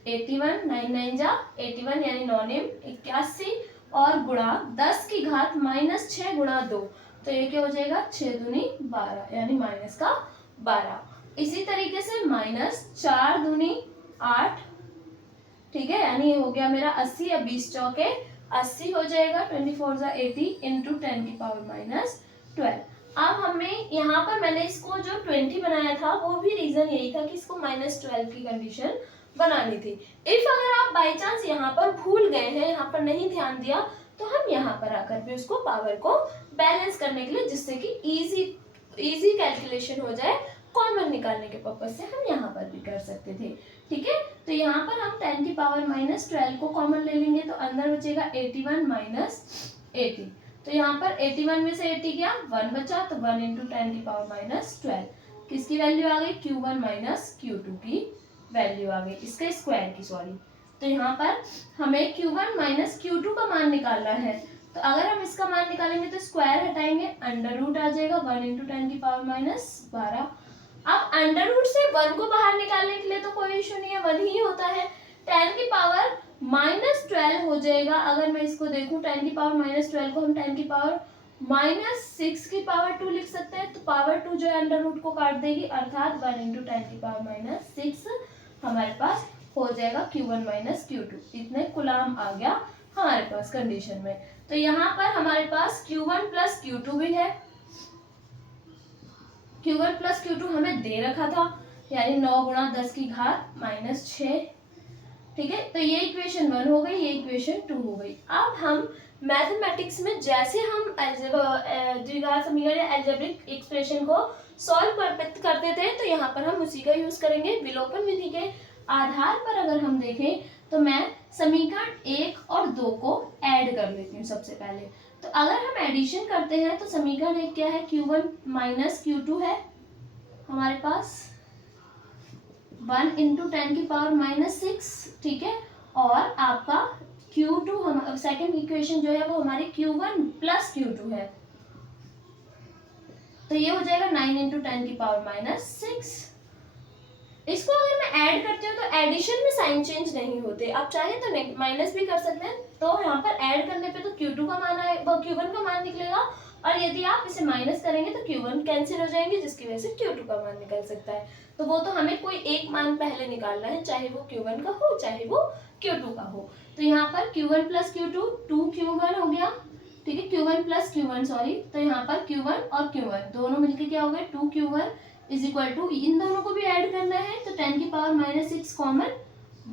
81, 9 9 जा 81 यानी 9 81 और गुणा 10 की घात माइनस 6 गुणा 2 तो ये क्या हो जाएगा 6 दूनी 12 यानी माइनस का 12। इसी तरीके से माइनस 4 दूनी 8, ठीक है, यानी ये हो गया मेरा 80 या 20 चौके 80 हो जाएगा 24 जा 80 इंटू 10 की पावर माइनस 12। अब हमें यहाँ पर मैंने इसको जो 20 बनाया था वो भी रीजन यही था कि इसको माइनस 12 की कंडीशन बनानी थी। इफ अगर आप बाई चांस यहाँ पर भूल गए हैं, यहाँ पर नहीं ध्यान दिया तो हम यहाँ पर आकर भी उसको पावर को बैलेंस करने के लिए जिससे कि इजी कैलकुलेशन हो जाए कॉमन निकालने के पर्पज से हम यहाँ पर भी कर सकते थे। ठीक है, तो यहाँ पर हम 10 की पावर माइनस 12 को कॉमन ले लेंगे तो अंदर बचेगा 81 माइनस 80। तो यहाँ पर 81 में से 80 गया 1 बचा तो 1 इंटू 10 की पावर माइनस 12 किसकी वैल्यू आ गई Q1 माइनस Q2 की वैल्यू आ गई, इसके स्क्वायर की सॉरी। तो यहाँ पर हमें Q1 माइनस Q2 का मान निकालना है तो अगर हम इसका मान निकालेंगे तो स्क्वायर हटाएंगे अंडर रूट आ जाएगा 1 इंटू 10 की पावर माइनस 12। अब अंडर रूट से 1 को बाहर निकालने के लिए तो कोई इशू नहीं है, 1 ही होता है। 10 की पावर माइनस 12 हो जाएगा। अगर मैं इसको देखूं 10 की पावर माइनस 12 को हम 10 की पावर माइनस 6 की पावर 2 लिख सकते हैं तो पावर 2 जो है अंडर रूट को काट देगी अर्थात 1 इंटू 10 की पावर माइनस 6 हमारे पास हो जाएगा Q1 माइनस Q2। इतने कुलाम आ गया हमारे पास कंडीशन में। तो यहाँ पर हमारे पास Q1 प्लस Q2 भी है। Q1 प्लस Q2 हमें दे रखा था यानी 9 गुणा 10 की घात माइनस 6। ठीक है, तो ये इक्वेशन 1 हो गई, ये इक्वेशन 2 हो गई। अब हम मैथमेटिक्स में जैसे हम द्विघात समीकरण या अलजेब्रिक एक्सप्रेशन को सॉल्व करते थे तो यहाँ पर हम उसी का यूज करेंगे। विलोपन विधि के आधार पर अगर हम देखें तो मैं समीकरण 1 और 2 को ऐड कर लेती हूँ सबसे पहले। तो अगर हम एडिशन करते हैं तो समीकरण 1 क्या है Q1 माइनस Q2 है हमारे पास 1 इंटू 10 की पावर माइनस 6। ठीक है, और आपका Q2 हम सेकेंड इक्वेशन जो है वो हमारी Q1 प्लस Q2 है तो ये हो जाएगा 9 इंटू 10 की पावर माइनस 6 इसको अगर मैं ऐड करती हूँ तो एडिशन में साइन चेंज नहीं होते, आप चाहे तो माइनस भी कर सकते हैं। तो यहाँ पर ऐड करने पे तो Q2 का मान आए, Q1 का मान निकलेगा, और यदि आप इसे माइनस करेंगे तो Q1 कैंसिल हो जाएंगे, जिसकी वजह से Q2 का मान निकल सकता है। तो वो तो हमें कोई एक मान पहले निकालना है, चाहे वो Q1 का हो चाहे वो Q2 का हो। तो यहाँ पर Q1 प्लस Q2 2Q1 हो गया, ठीक है, Q1 प्लस Q1 सॉरी। तो यहाँ पर Q1 और Q1 दोनों मिलकर क्या हो गए 2Q1 इज इक्वल टू, इन दोनों को भी ऐड करना है तो 10 की पावर माइनस 6 कॉमन,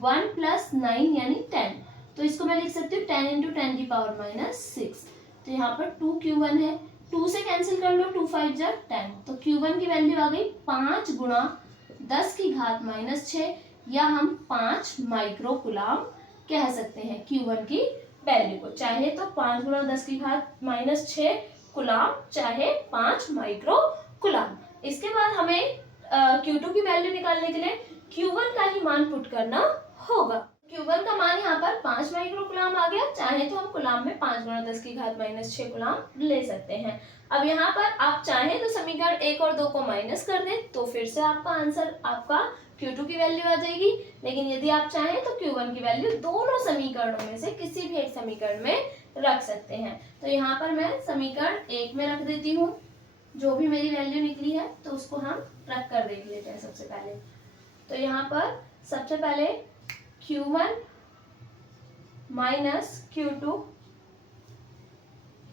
1 प्लस 9 यानी 10। तो इसको मैं लिख सकती हूँ 10 इंटू 10 की पावर माइनस 6। तो यहाँ पर 2Q1 है, 2 से कैंसिल कर लो, 2 5 जा 10। तो Q1 की वैल्यू आ गई 5 गुणा 10 की घात माइनस 6, या हम 5 माइक्रो कुलाम कह सकते हैं Q1 की वैल्यू को। चाहे तो 5 गुणा 10 की घात माइनस 6 कुलाम, चाहे 5 माइक्रो कुलाम। इसके बाद हमें Q2 की वैल्यू निकालने के लिए Q1 का ही मान पुट करना होगा। Q1 का मान यहाँ पर 5 माइक्रो कुलाम आ गया, चाहे तो हम कुलाम में 5 गुणा 10 की घात माइनस 6 कुलाम ले सकते हैं। अब यहाँ पर आप चाहें तो समीकरण 1 और 2 को माइनस कर दें, तो फिर से आपका आंसर आपका Q2 की वैल्यू आ जाएगी। लेकिन यदि आप चाहें तो Q1 की वैल्यू दोनों समीकरणों में से किसी भी एक समीकरण में रख सकते हैं। तो यहाँ पर मैं समीकरण 1 में रख देती हूँ, जो भी मेरी वैल्यू निकली है तो उसको हम रख कर देख लेते हैं सबसे पहले। तो यहाँ पर सबसे पहले Q1 minus Q2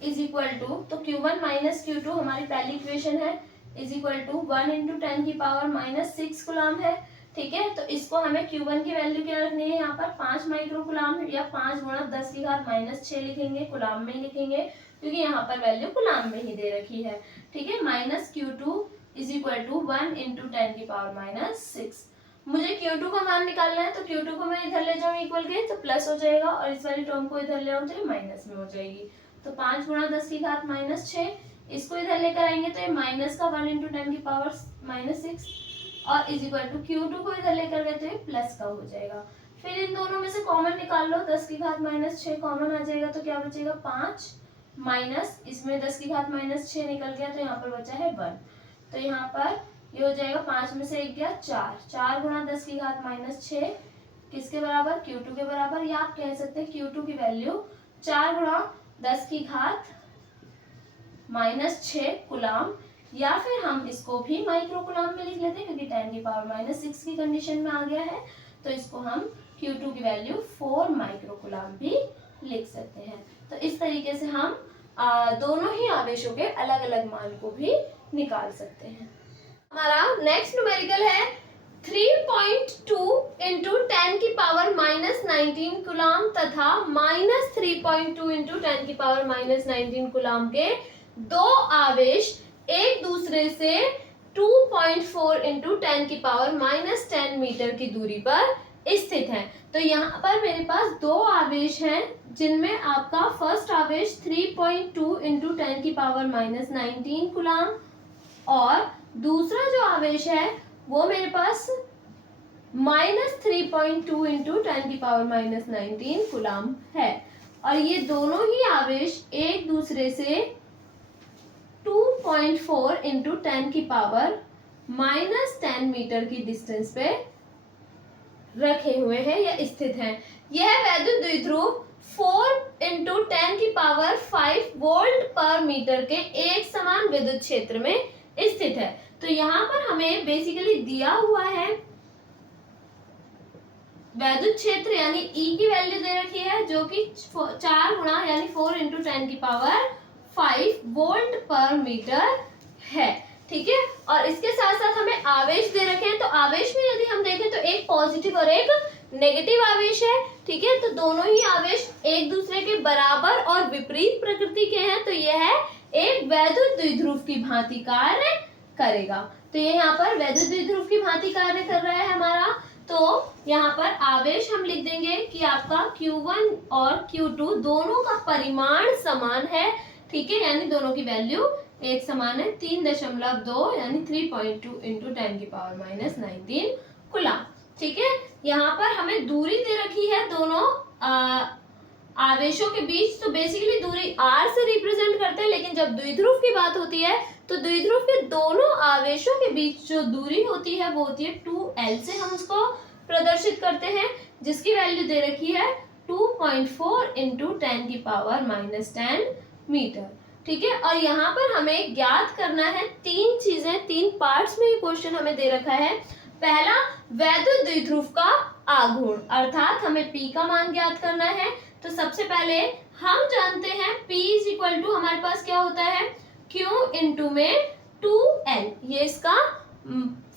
is equal to, तो Q1 माइनस Q2 हमारी पहली इक्वेशन है, इज इक्वल टू 1 इंटू 10 की पावर माइनस 6 कुलाम है, ठीक है। तो इसको हमें Q1 की वैल्यू क्या रखनी है, यहाँ पर 5 माइक्रो कुलाम, या 5 गुणा 10 की घात माइनस 6 लिखेंगे, कुलाम में लिखेंगे क्योंकि यहाँ पर वैल्यू कुलाम में ही दे रखी है, ठीक है। Minus Q2 is equal to 1 into 10 की पावर माइनस 6। मुझे Q2 का मान निकालना है, तो Q2 को मैं इधर ले जाऊँ इक्वल के तो प्लस हो जाएगा, और इस वाली टर्म को इधर ले आऊँ तो ये माइनस में हो जाएगी। तो 5 गुणा 10 की घात माइनस 6, इसको इधर लेकर आएंगे तो ये माइनस का 1 इंटू 10 की पावर माइनस 6, और इज इक्वल टू Q2 को इधर लेकर गए तो ये प्लस का हो जाएगा। फिर इन दोनों में से कॉमन निकाल लो, 10 की घात माइनस 6 कॉमन आ जाएगा, तो क्या बचेगा 5 माइनस, इसमें 10 की घात माइनस 6 निकल गया तो यहाँ पर बचा है 1। तो यहाँ पर ये हो जाएगा 5 में से 1 गया 4, 4 गुणा 10 की घात माइनस 6 किसके बराबर, Q2 के बराबर, या आप कह सकते हैं Q2 की वैल्यू 4 गुणा 10 की घात माइनस 6 कुलाम, या फिर हम इसको भी माइक्रो कुलाम में लिख लेते हैं क्योंकि 10 की पावर माइनस 6 की कंडीशन में आ गया है। तो इसको हम Q2 की वैल्यू 4 माइक्रो कुलाम भी लिख सकते हैं। तो इस तरीके से हम दोनों ही आवेशों के अलग अलग मान को भी निकाल सकते हैं। हमारा नेक्स्ट न्यूमेरिकल है 3.2 इंटू 10 की पावर माइनस 19 कुलाम तथा माइनस 3.2 इंटू 10 की पावर माइनस 19 कुलाम के दो आवेश एक दूसरे से 2.4 इंटू 10 की पावर माइनस 10 मीटर की दूरी पर स्थित है। तो यहाँ पर मेरे पास दो आवेश हैं, जिनमें आपका फर्स्ट आवेश 3.2 इंटू 10 की पावर माइनस 19 कुलाम, और दूसरा जो आवेश है वो मेरे पास माइनस 3.2 इंटू 10 की पावर माइनस 19 कुलाम है। और ये दोनों ही आवेश एक दूसरे से 2.4 इंटू 10 की पावर माइनस 10 मीटर की डिस्टेंस पे रखे हुए हैं या स्थित हैं। यह वैद्युत द्विध्रुव 4 इंटू 10 की पावर 5 वोल्ट पर मीटर के एक समान विद्युत क्षेत्र में स्थित है। तो यहाँ पर हमें बेसिकली दिया हुआ है वैद्युत क्षेत्र यानी E की वैल्यू दे रखी है, जो कि 4 गुणा यानी 4 इंटू 10 की पावर 5 वोल्ट पर मीटर है, ठीक है। और इसके साथ साथ हमें आवेश दे रखे हैं, तो आवेश में यदि हम देखें तो एक पॉजिटिव और एक नेगेटिव आवेश है, ठीक है। तो दोनों ही आवेश एक दूसरे के बराबर और विपरीत प्रकृति के हैं, तो यह एक वैद्युत द्विध्रुव की भांति कार्य करेगा। तो ये यहाँ पर वैद्युत द्विध्रुव की भांति कार्य कर रहा है हमारा। तो यहाँ पर आवेश हम लिख देंगे कि आपका Q1 और Q2 दोनों का परिमाण समान है, ठीक है, यानी दोनों की वैल्यू एक समान है, 3.2 यानी 3.2 इंटू 10 की पावर माइनस 19 कुलाम, ठीक है। यहाँ पर हमें दूरी दे रखी है दोनों आवेशों के बीच, तो बेसिकली दूरी r से रिप्रेजेंट करते हैं, लेकिन जब द्विध्रुव की बात होती है तो द्विध्रुव के दोनों आवेशों के बीच जो दूरी होती है वो होती है 2 L से हम उसको प्रदर्शित करते हैं, जिसकी वैल्यू दे रखी है 2.4 इंटू 10⁻⁻10 मीटर। ठीक है, और यहाँ पर हमें ज्ञात करना है तीन चीजें, तीन पार्ट्स में ये क्वेश्चन हमें दे रखा है। पहला, वैद्युत द्विध्रुव का आघूर्ण, अर्थात हमें P का मान ज्ञात करना है। तो सबसे पहले हम जानते हैं P इज इक्वल टू हमारे पास क्या होता है, Q इंटू में 2L, ये इसका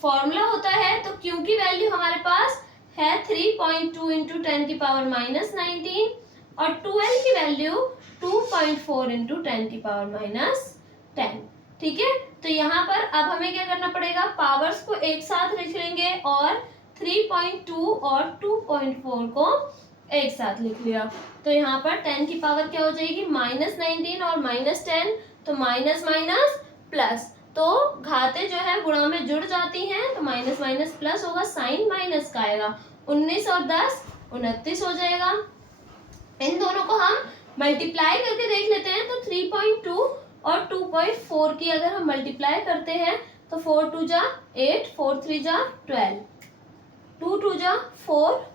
फॉर्मूला होता है। तो Q की वैल्यू हमारे पास है 3.2 इंटू 10⁻⁻19 और 2L की वैल्यू 2.4 इंटू 10⁻⁻10। ठीक है, तो यहाँ पर अब हमें क्या करना पड़ेगा, पावर्स को एक साथ लिख लेंगे और 3.2 और 2.4 को एक साथ लिख लिया। तो यहाँ पर 10 की पावर क्या हो जाएगी, -19 और -10, तो माइनस माइनस प्लस, तो घातें जो है गुणा में जुड़ जाती हैं, तो माइनस माइनस प्लस होगा, साइन माइनस का आएगा, 19 और 10 29 हो जाएगा। इन दोनों को हम मल्टीप्लाई करके देख लेते हैं। तो 3.2 और 2.4 की अगर हम मल्टीप्लाई करते हैं तो 4 2 जा 8, 4 3 जा 12, 2 2 जा 4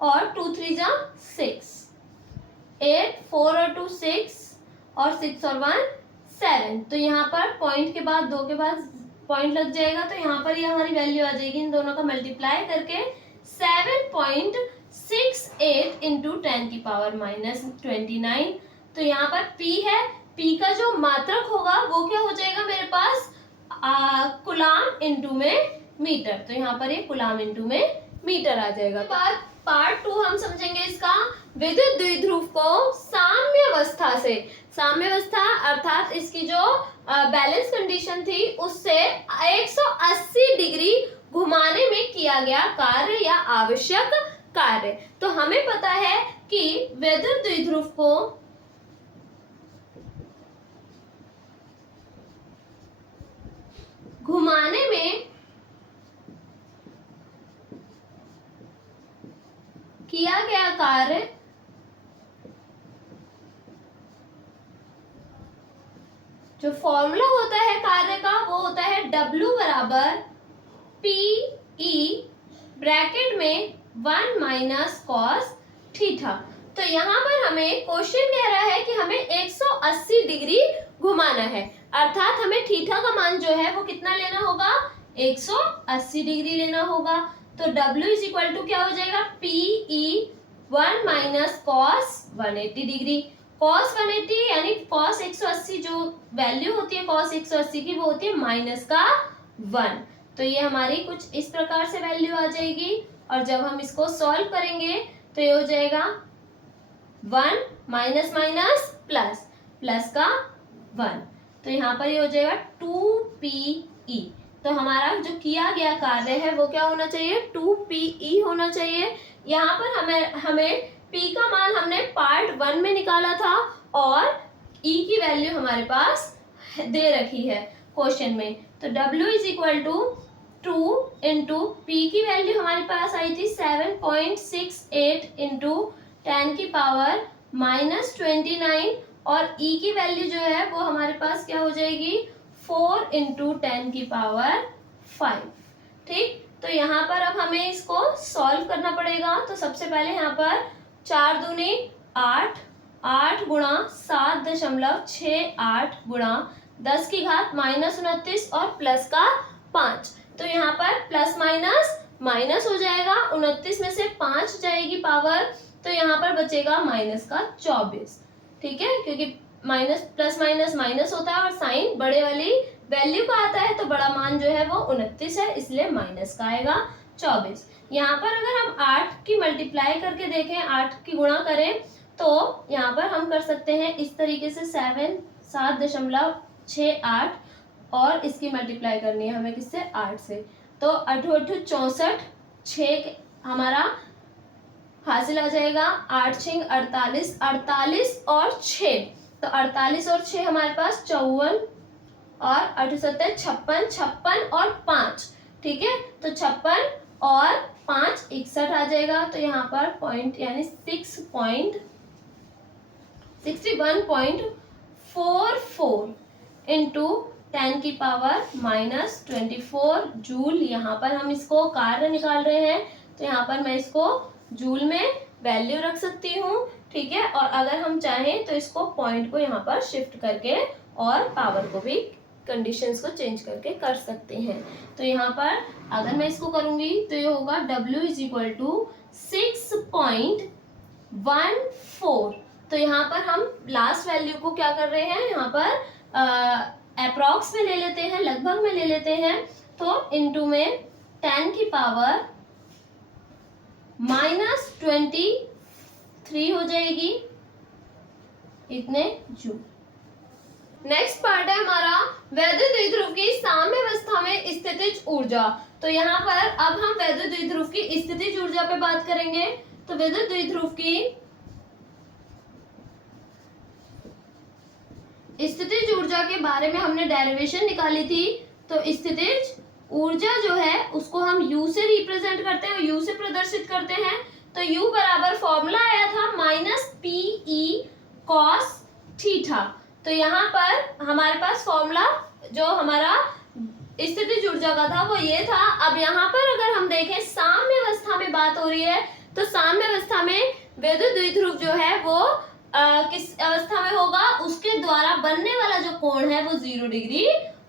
और 2 3 जा 6, 8 4 और 2 6 और 6 और 1 7। तो यहाँ पर पॉइंट के बाद 2 के बाद पॉइंट लग जाएगा, तो यहाँ पर ये हमारी वैल्यू आ जाएगी। इन दोनों का मल्टीप्लाई करके 7.68 इंटू 10⁻⁻29। तो यहाँ पर P है, P का जो मात्रक होगा वो क्या हो जाएगा मेरे पास, कूलाम इंटू में मीटर। तो यहाँ पर ये कूलाम इंटू में मीटर आ जाएगा। बाद पार्ट 2 हम समझेंगे इसका, विद्युत द्विध्रुव को साम्यावस्था से, साम्यावस्था अर्थात इसकी जो बैलेंस कंडीशन थी उससे 180 डिग्री घुमाने में किया गया कार्य या आवश्यक कार्य। तो हमें पता है कि विद्युत द्विध्रुव को घुमाने में किया गया कार्य जो फॉर्मूला होता है कार्य का वो होता है W बराबर PE ब्रैकेट में 1 माइनस कॉस थीटा। तो यहाँ पर हमें क्वेश्चन कह रहा है कि हमें 180 डिग्री घुमाना है, अर्थात हमें थीटा का मान जो है वो कितना लेना होगा, 180 डिग्री लेना होगा। तो W इज इक्वल टू क्या हो जाएगा, PE 1 minus cos 180 degree. Cos 180 यानी कॉस 180 जो वैल्यू होती है कॉस 180 की वो होती है माइनस का 1। तो ये हमारी कुछ इस प्रकार से वैल्यू आ जाएगी, और जब हम इसको सॉल्व करेंगे तो ये हो जाएगा 1 माइनस माइनस प्लस, प्लस का 1, तो यहाँ पर ये हो जाएगा 2PE। तो हमारा जो किया गया कार्य है वो क्या होना चाहिए, 2PE होना चाहिए। यहाँ पर हमें P का मान हमने पार्ट 1 में निकाला था और E की वैल्यू हमारे पास दे रखी है क्वेश्चन में। तो W is equal to 2 into P की वैल्यू हमारे पास आई थी 7.68 इंटू 10⁻⁻29 और E की वैल्यू जो है वो हमारे पास क्या हो जाएगी 4 इंटू 10⁵। ठीक, तो यहाँ पर अब हमें इसको सॉल्व करना पड़ेगा। तो सबसे पहले यहाँ पर 4 दूनी 8, 8 गुणा 7.68 गुणा 10 की घात -29 और प्लस का 5। तो यहाँ पर प्लस माइनस माइनस हो जाएगा, 29 में से 5 जाएगी पावर, तो यहाँ पर बचेगा माइनस का 24। ठीक है, क्योंकि माइनस प्लस माइनस माइनस होता है और साइन बड़े वाली वैल्यू का आता है, तो बड़ा मान जो है वो 29 है, इसलिए माइनस का आएगा 24। यहाँ पर अगर हम 8 की मल्टीप्लाई करके देखें, 8 की गुणा करें, तो यहाँ पर हम कर सकते हैं इस तरीके से 7.68 और इसकी मल्टीप्लाई करनी है हमें किससे, 8 से। तो 8 8 64, 6 हमारा हासिल आ जाएगा, 8 6 48, 48 और 6, तो 48 और 6 हमारे पास 54 और 8 7 56, 56 और 5। ठीक है, तो 56 और 5 61 आ जाएगा। तो यहाँ पर पॉइंट यानी 61.44 इंटू 10 की पावर -24 जूल। यहाँ पर हम इसको कार्य निकाल रहे हैं, तो यहाँ पर मैं इसको जूल में वैल्यू रख सकती हूँ, ठीक है। और अगर हम चाहें तो इसको पॉइंट को यहाँ पर शिफ्ट करके और पावर को भी कंडीशंस को चेंज करके कर सकते हैं। तो यहाँ पर अगर मैं इसको करूँगी तो ये होगा W इज इक्वल टू 6.14। तो यहाँ पर हम लास्ट वैल्यू को क्या कर रहे हैं, यहाँ पर अप्रॉक्स में ले लेते हैं, लगभग में ले लेते हैं। तो इनटू में 10 की पावर -23 हो जाएगी, इतने जूल। नेक्स्ट पार्ट है हमारा वैद्युत द्विध्रुव की साम्यावस्था में स्थितिज ऊर्जा। तो यहाँ पर अब हम वैद्युत द्विध्रुव की स्थितिज ऊर्जा पे बात करेंगे। तो वैद्युत द्विध्रुव की स्थितिज ऊर्जा के बारे में हमने डेरिवेशन निकाली थी। तो स्थितिज ऊर्जा जो है उसको हम U से रिप्रेजेंट करते हैं, U से प्रदर्शित करते हैं। तो U बराबर फॉर्मूला आया था -PE cos थीटा। तो यहाँ पर हमारे पास फॉर्मूला जो हमारा स्थितिज ऊर्जा का था वो ये था। अब यहाँ पर अगर हम देखें साम्यावस्था में बात हो रही है, तो साम्यावस्था में वैद्युत द्विध्रुव जो है वो किस अवस्था में होगा, उसके द्वारा बनने वाला जो कोण है वो 0 डिग्री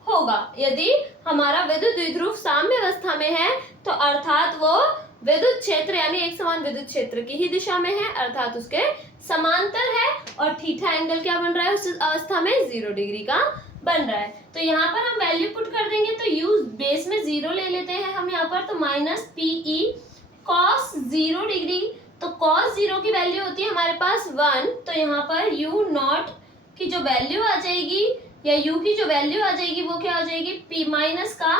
होगा। यदि हमारा वैद्युत द्विध्रुव साम्यावस्था में है तो अर्थात वो विद्युत क्षेत्र यानी एक समान विद्युत क्षेत्र की ही दिशा में है, अर्थात उसके समांतर है। और थीटा एंगल क्या बन रहा है उस अवस्था में, 0 डिग्री का बन रहा है। तो यहाँ पर हम वैल्यू पुट कर देंगे, तो u बेस में 0 ले लेते हैं हम यहाँ पर। तो -PE cos 0 डिग्री, तो cos 0 की वैल्यू होती है हमारे पास 1। तो यहाँ पर u नॉट की जो वैल्यू आ जाएगी या u की जो वैल्यू आ जाएगी वो क्या हो जाएगी, p माइनस का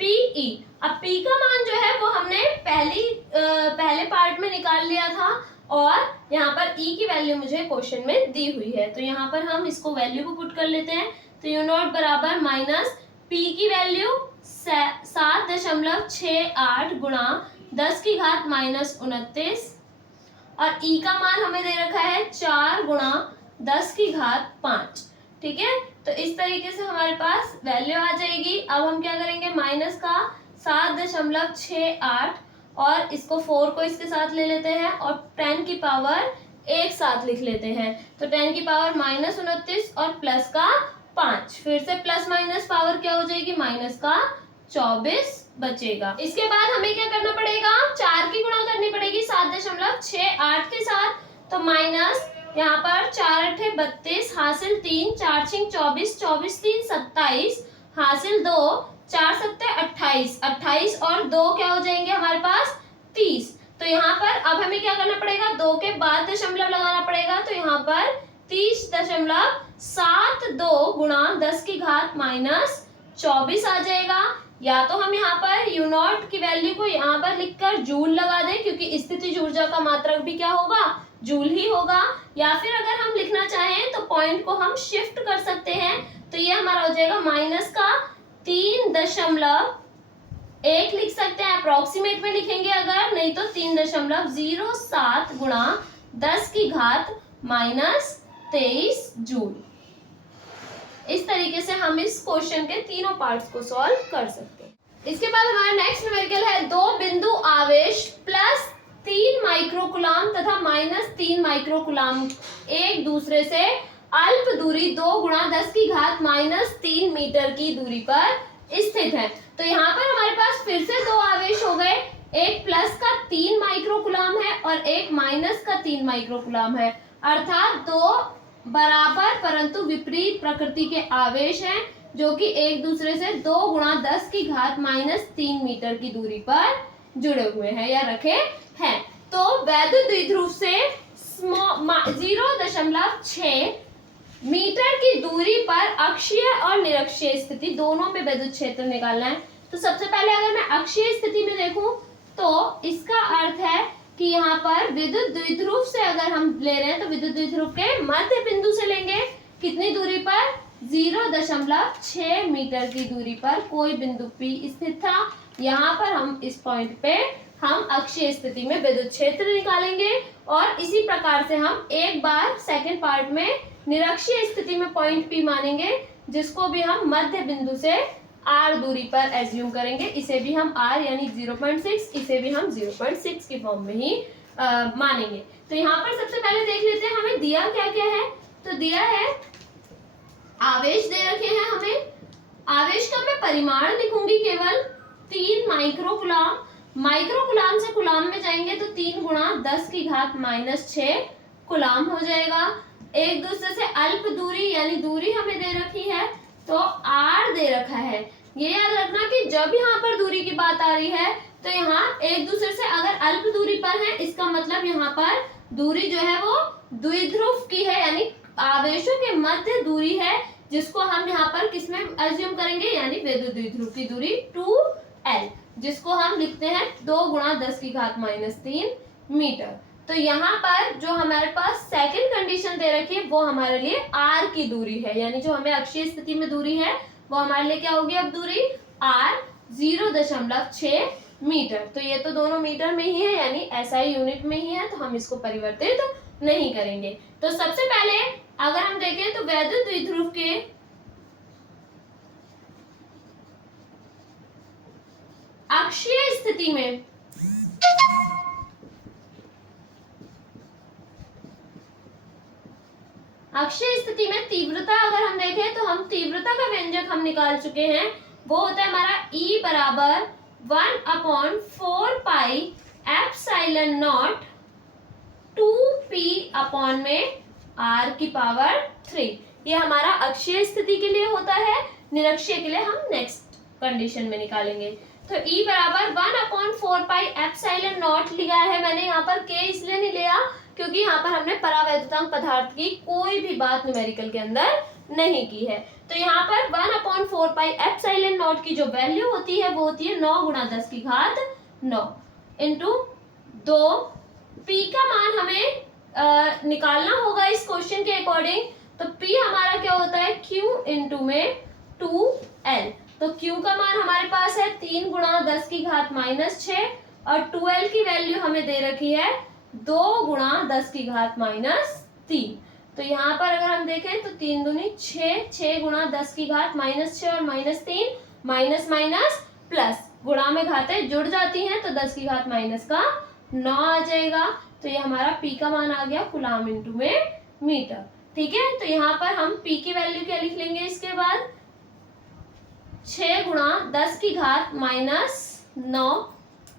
PE। अब p का मान जो है वो हमने पहले पार्ट में निकाल लिया था और यहाँ पर e की वैल्यू मुझे क्वेश्चन में दी हुई है। तो यहाँ पर हम इसको वैल्यू को पुट कर लेते हैं। तो u नॉट बराबर -p की वैल्यू 7.68 गुणा 10 की घात -29 और e का मान हमें दे रखा है 4 गुणा 10 की घात 5, ठीक है। तो इस तरीके से हमारे पास वैल्यू आ जाएगी। अब हम क्या करेंगे, माइनस का 7.68 और इसको 4 को इसके साथ ले लेते हैं और 10 की पावर एक साथ लिख लेते हैं। तो 10 की पावर -29 और प्लस का 5, फिर से प्लस माइनस पावर क्या हो जाएगी, माइनस का 24 बचेगा। इसके बाद हमें क्या करना पड़ेगा, 4 की गुणा करनी पड़ेगी 7.68 के साथ। तो माइनस यहाँ पर 4 8 32 हासिल 3, 4 6 24, 24 3 27 हासिल 2, 4 7 28, 28 और 2 क्या हो जाएंगे हमारे पास 30। तो यहाँ पर अब हमें क्या करना पड़ेगा, 2 के बाद दशमलव लगाना पड़ेगा। तो यहाँ पर 30.72 गुणा 10 की घात -24 आ जाएगा। या तो हम यहाँ पर u नॉट की वैल्यू को यहाँ पर लिखकर जूल लगा दें, क्योंकि स्थितिज ऊर्जा का मात्रक भी क्या होगा, जूल ही होगा। या फिर अगर हम लिखना चाहें तो पॉइंट को हम शिफ्ट कर सकते हैं। तो ये हमारा हो जाएगा माइनस का 3.1 लिख सकते हैं, अप्रोक्सीमेट में लिखेंगे अगर, नहीं तो 3.07 गुणा 10 की घात -23 जूल। इस तरीके से हम इस क्वेश्चन के तीनों पार्ट्स को सॉल्व कर सकते हैं। इसके बाद हमारा नेक्स्ट न्यूमेरिकल है 2 बिंदु आवेश +3 माइक्रोकुलाम तथा -3 माइक्रोकुलाम एक दूसरे से अल्प दूरी 2 गुणा 10 की घात -3 मीटर की दूरी पर स्थित है। तो यहाँ पर हमारे पास फिर से 2 आवेश हो गए, एक प्लस का 3 माइक्रोकुलाम है और एक माइनस का 3 माइक्रोकुलाम है, अर्थात 2 बराबर परंतु विपरीत प्रकृति के आवेश हैं जो कि एक दूसरे से 2 गुणा 10 की घात -3 मीटर की दूरी पर जुड़े हुए हैं या रखे हैं। तो वैद्युत द्विध्रुव से 0.6 मीटर की दूरी पर अक्षीय और निरक्षीय स्थिति दोनों में विद्युत क्षेत्र निकालना है। तो सबसे पहले अगर मैं अक्षीय स्थिति में देखूं तो इसका अर्थ है कि यहाँ पर विद्युत द्विध्रुव से अगर हम ले रहे हैं तो विद्युत द्विध्रुव के मध्य बिंदु से लेंगे, कितनी दूरी पर, 0.6 मीटर की दूरी पर कोई बिंदु P स्थित था। यहाँ पर हम इस पॉइंट पे हम अक्षीय स्थिति में विद्युत क्षेत्र निकालेंगे और इसी प्रकार से हम एक बार सेकंड पार्ट में निरक्षीय स्थिति में पॉइंट P मानेंगे जिसको भी हम मध्य बिंदु से r दूरी पर एज्यूम करेंगे। इसे भी हम r यानी 0.6, इसे भी हम 0.6 की फॉर्म में ही मानेंगे। तो यहाँ पर सबसे पहले देख लेते हैं हमें दिया क्या क्या है। तो दिया है आवेश दे रखे हैं हमें। आवेश का मैं परिमाण लिखूंगी केवल 3 माइक्रोकुलाम। माइक्रोकुलाम से कुलाम में जाएंगे तो 3 गुणा 10 की घात -6 कुलाम हो जाएगा। एक दूसरे से अल्प दूरी यानी दूरी हमें दे रखी है तो r दे रखा है। ये याद रखना कि जब यहाँ पर दूरी की बात आ रही है तो यहाँ एक दूसरे से अगर अल्प दूरी पर है, इसका मतलब यहाँ पर दूरी जो है वो द्विध्रुव की है, यानी आवेशों के मध्य दूरी है, जिसको हम यहाँ पर किसमें एज्यूम करेंगे, यानी वैद्युत द्विध्रुव की दूरी 2l, जिसको हम लिखते हैं 2 गुणा 10 की घात -3 मीटर। तो यहाँ पर जो हमारे पास सेकंड कंडीशन दे रखी है वो हमारे लिए r की दूरी है, यानी जो हमें अक्षीय स्थिति में दूरी है वो हमारे लिए क्या होगी अब दूरी r 0.6 मीटर। तो ये तो दोनों मीटर में ही है, यानी SI यूनिट में ही है, तो हम इसको परिवर्तित नहीं करेंगे। तो सबसे पहले अगर हम देखें तो वैद्युत द्विध्रुव के अक्षीय स्थिति में तीव्रता अगर हम देखें तो हम तीव्रता का व्यंजक हम निकाल चुके हैं। वो होता है हमारा E बराबर 1/4 pi epsilon not 2p upon में r की पावर 3। ये हमारा अक्षीय स्थिति के लिए होता है। निरक्षीय के लिए हम नेक्स्ट कंडीशन में निकालेंगे। तो E बराबर 1/4 पाई एप्सिलॉन नॉट लिया है मैंने। यहाँ पर k इसलिए नहीं लिया क्योंकि यहाँ पर हमने परावैद्युतांक पदार्थ की कोई भी बात न्यूमेरिकल के अंदर नहीं की है। तो यहाँ पर 1/4 पाई एप्सिलॉन नॉट की जो वैल्यू होती है वो होती है 9 गुणा 10 की घात 9 इंटू 2। p का मान हमें निकालना होगा इस क्वेश्चन के अकॉर्डिंग। तो p हमारा क्या होता है q इंटू में 2l। तो q का मान हमारे पास है 3 गुणा 10 की घात -6 और 2l की वैल्यू हमें दे रखी है 2 गुणा 10 की घात -3। तो यहाँ पर अगर हम देखें तो 3 दूनी 6 गुणा 10 की घात -6 और -3 माइनस माइनस प्लस, गुणा में घातें जुड़ जाती हैं तो 10 की घात -9 आ जाएगा। तो ये हमारा p का मान आ गया कुलाम इंटू में मीटर। ठीक है, तो यहाँ पर हम p की वैल्यू क्या लिख लेंगे इसके बाद 6 गुणा 10 की घात -9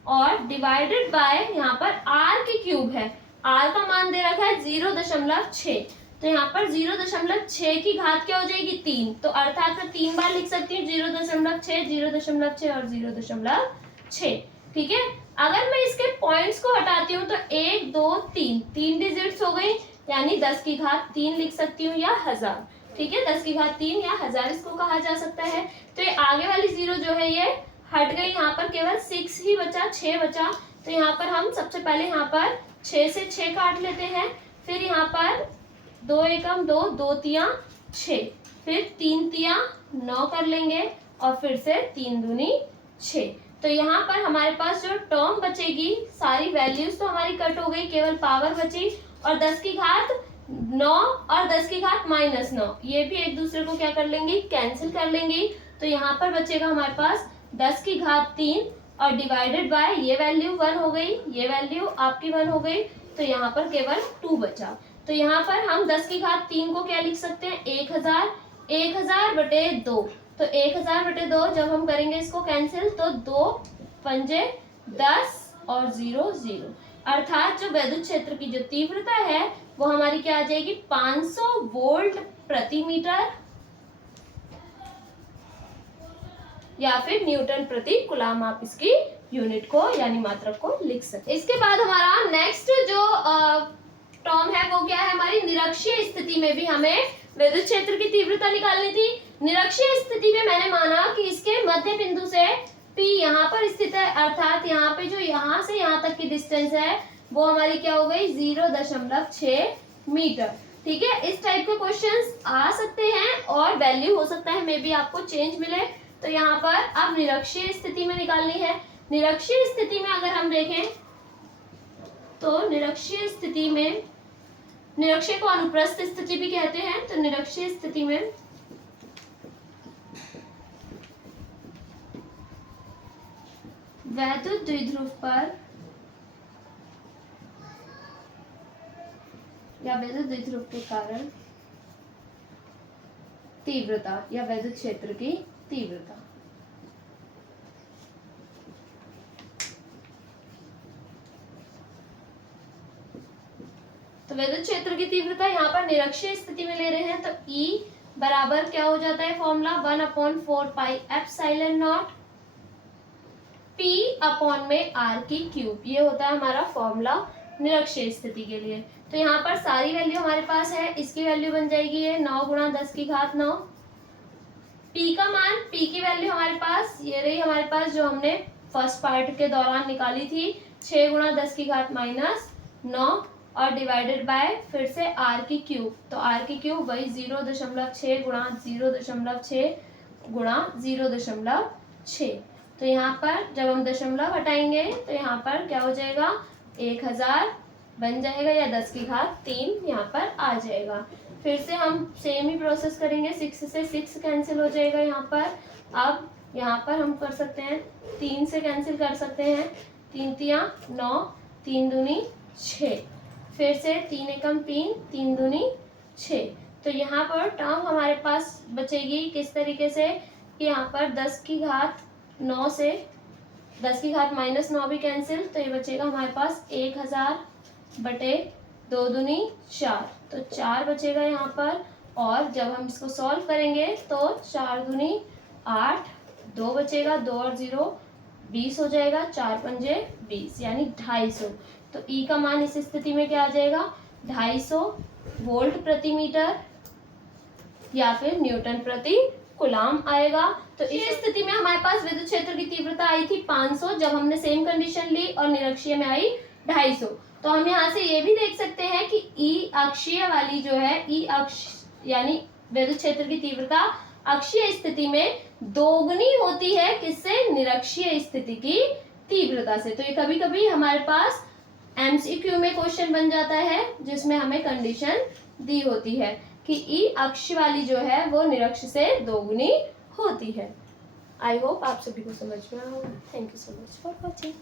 और डिवाइडेड बाय यहाँ पर r की क्यूब है। r का मान दे रखा है 0.6, तो यहाँ पर 0.6 की घात क्या हो जाएगी 3। तो अर्थात मैं 3 बार लिख सकती हूँ 0.6, 0.6 और 0.6। ठीक है, अगर मैं इसके पॉइंट्स को हटाती हूँ तो 1 2 3 डिजिट्स हो गई, यानी 10 की घात 3 लिख सकती हूँ या 1000। ठीक है, 10 की घात 3 या 1000 इसको कहा जा सकता है। तो ये आगे वाली जीरो जो है ये हट गई, यहाँ पर केवल 6 ही बचा, 6 बचा। तो यहाँ पर हम सबसे पहले यहाँ पर 6 से 6 काट लेते हैं, फिर यहाँ पर 2 एकम 2, 2 तिया 6, फिर 3 तिया 9 कर लेंगे और फिर से 3 दूनी 6। तो यहाँ पर हमारे पास जो टर्म बचेगी, सारी वैल्यूज तो हमारी कट हो गई, केवल पावर बची और 10 की घात 9 और 10 की घात -9 ये भी एक दूसरे को क्या कर लेंगी, कैंसिल कर लेंगी। तो यहाँ पर बचेगा हमारे पास 10 की घात 3 और डिवाइडेड बाय ये वैल्यू 1 हो गई, ये वैल्यू आपकी 1 हो गई, तो यहाँ पर केवल 2 बचा। तो यहाँ पर हम 10 की घात 3 को क्या लिख सकते हैं 1000, 1000 बटे 2। तो 1000 बटे 2 जब हम करेंगे इसको कैंसिल तो 2 पंजे 10 और 0 0, अर्थात जो वैद्युत क्षेत्र की जो तीव्रता है वो हमारी क्या आ जाएगी 500 वोल्ट प्रति मीटर या फिर न्यूटन प्रति कुलाम, आप इसकी यूनिट को यानी मात्रक को लिख सकते। इसके बाद हमारा नेक्स्ट जो टर्म है वो क्या है, हमारी निरक्षीय स्थिति में भी हमें विद्युत क्षेत्र की तीव्रता निकालनी थी। निरक्षीय स्थिति में मैंने माना कि इसके मध्य बिंदु से P यहाँ पर स्थित है, अर्थात यहाँ पे जो यहाँ से यहाँ तक की डिस्टेंस है वो हमारी क्या हो गई 0.6 मीटर। ठीक है, इस टाइप के क्वेश्चंस आ सकते हैं और वैल्यू हो सकता है मे बी आपको चेंज मिले। तो यहाँ पर अब निरक्षीय स्थिति में निकालनी है। निरक्षीय स्थिति में अगर हम देखें तो निरक्षीय स्थिति में, निरक्षीय को अनुप्रस्थ स्थिति भी कहते हैं, तो निरक्षीय स्थिति में वैद्युत द्विध्रुव पर या वैद्युत द्विध्रुव के कारण तीव्रता या वैद्युत क्षेत्र की तीव्रता। तो वैद्युत क्षेत्र की तीव्रता यहाँ पर निरक्षीय स्थिति में ले रहे हैं, तो E बराबर क्या हो जाता है फॉर्मूला 1/4πε0 P अपॉन में R की क्यूब, ये होता है हमारा फॉर्मूला निरक्षीय स्थिति के लिए। तो यहाँ पर सारी वैल्यू हमारे पास है, इसकी वैल्यू बन जाएगी ये 9 × 10⁹ P का मान, P की वैल्यू हमारे पास ये रही हमारे पास जो हमने फर्स्ट पार्ट के दौरान निकाली थी 6 × 10⁻⁹ और डिवाइडेड बाय फिर से R की क्यूब, तो R की क्यूब वही 0.6 × 0.6 तो यहाँ पर जब हम दशमलव हटाएंगे तो यहाँ पर क्या हो जाएगा 1000 बन जाएगा या 10⁻³ यहाँ पर आ जाएगा। फिर से हम सेम ही प्रोसेस करेंगे, 6 से 6 कैंसिल हो जाएगा यहाँ पर। अब यहाँ पर हम कर सकते हैं 3 से कैंसिल कर सकते हैं, 3 × 9 3 दूनी 6, फिर से 3 × 3 3 दूनी 6। तो यहाँ पर टर्म हमारे पास बचेगी किस तरीके से कि यहाँ पर 10⁻9 से 10⁻−9 भी कैंसिल, तो ये बचेगा हमारे पास 1000/2 दूनी 4, तो 4 बचेगा यहाँ पर। और जब हम इसको सॉल्व करेंगे तो 4 दूनी 8, 2 बचेगा, 2 और 0 20 हो जाएगा, 4 पंजे 20 यानी 250। तो E का मान इस स्थिति में क्या आ जाएगा 250 वोल्ट प्रति मीटर या फिर न्यूटन प्रति कूलाम आएगा। तो इस स्थिति में हमारे पास विद्युत क्षेत्र की तीव्रता आई थी 500 जब हमने सेम कंडीशन ली, और निरक्षीय में आई 250। तो हम यहाँ से ये भी देख सकते हैं कि E अक्षीय वाली जो है E अक्ष यानी विद्युत क्षेत्र की तीव्रता अक्षीय स्थिति में दोगुनी होती है किससे, निरक्षीय स्थिति की तीव्रता से। तो ये कभी कभी हमारे पास MCQ में क्वेश्चन बन जाता है जिसमें हमें कंडीशन दी होती है कि E अक्ष वाली जो है वो निरक्ष से दोगुनी होती है। आई होप आप सभी को समझ में आया होगा। Thank you so much for watching.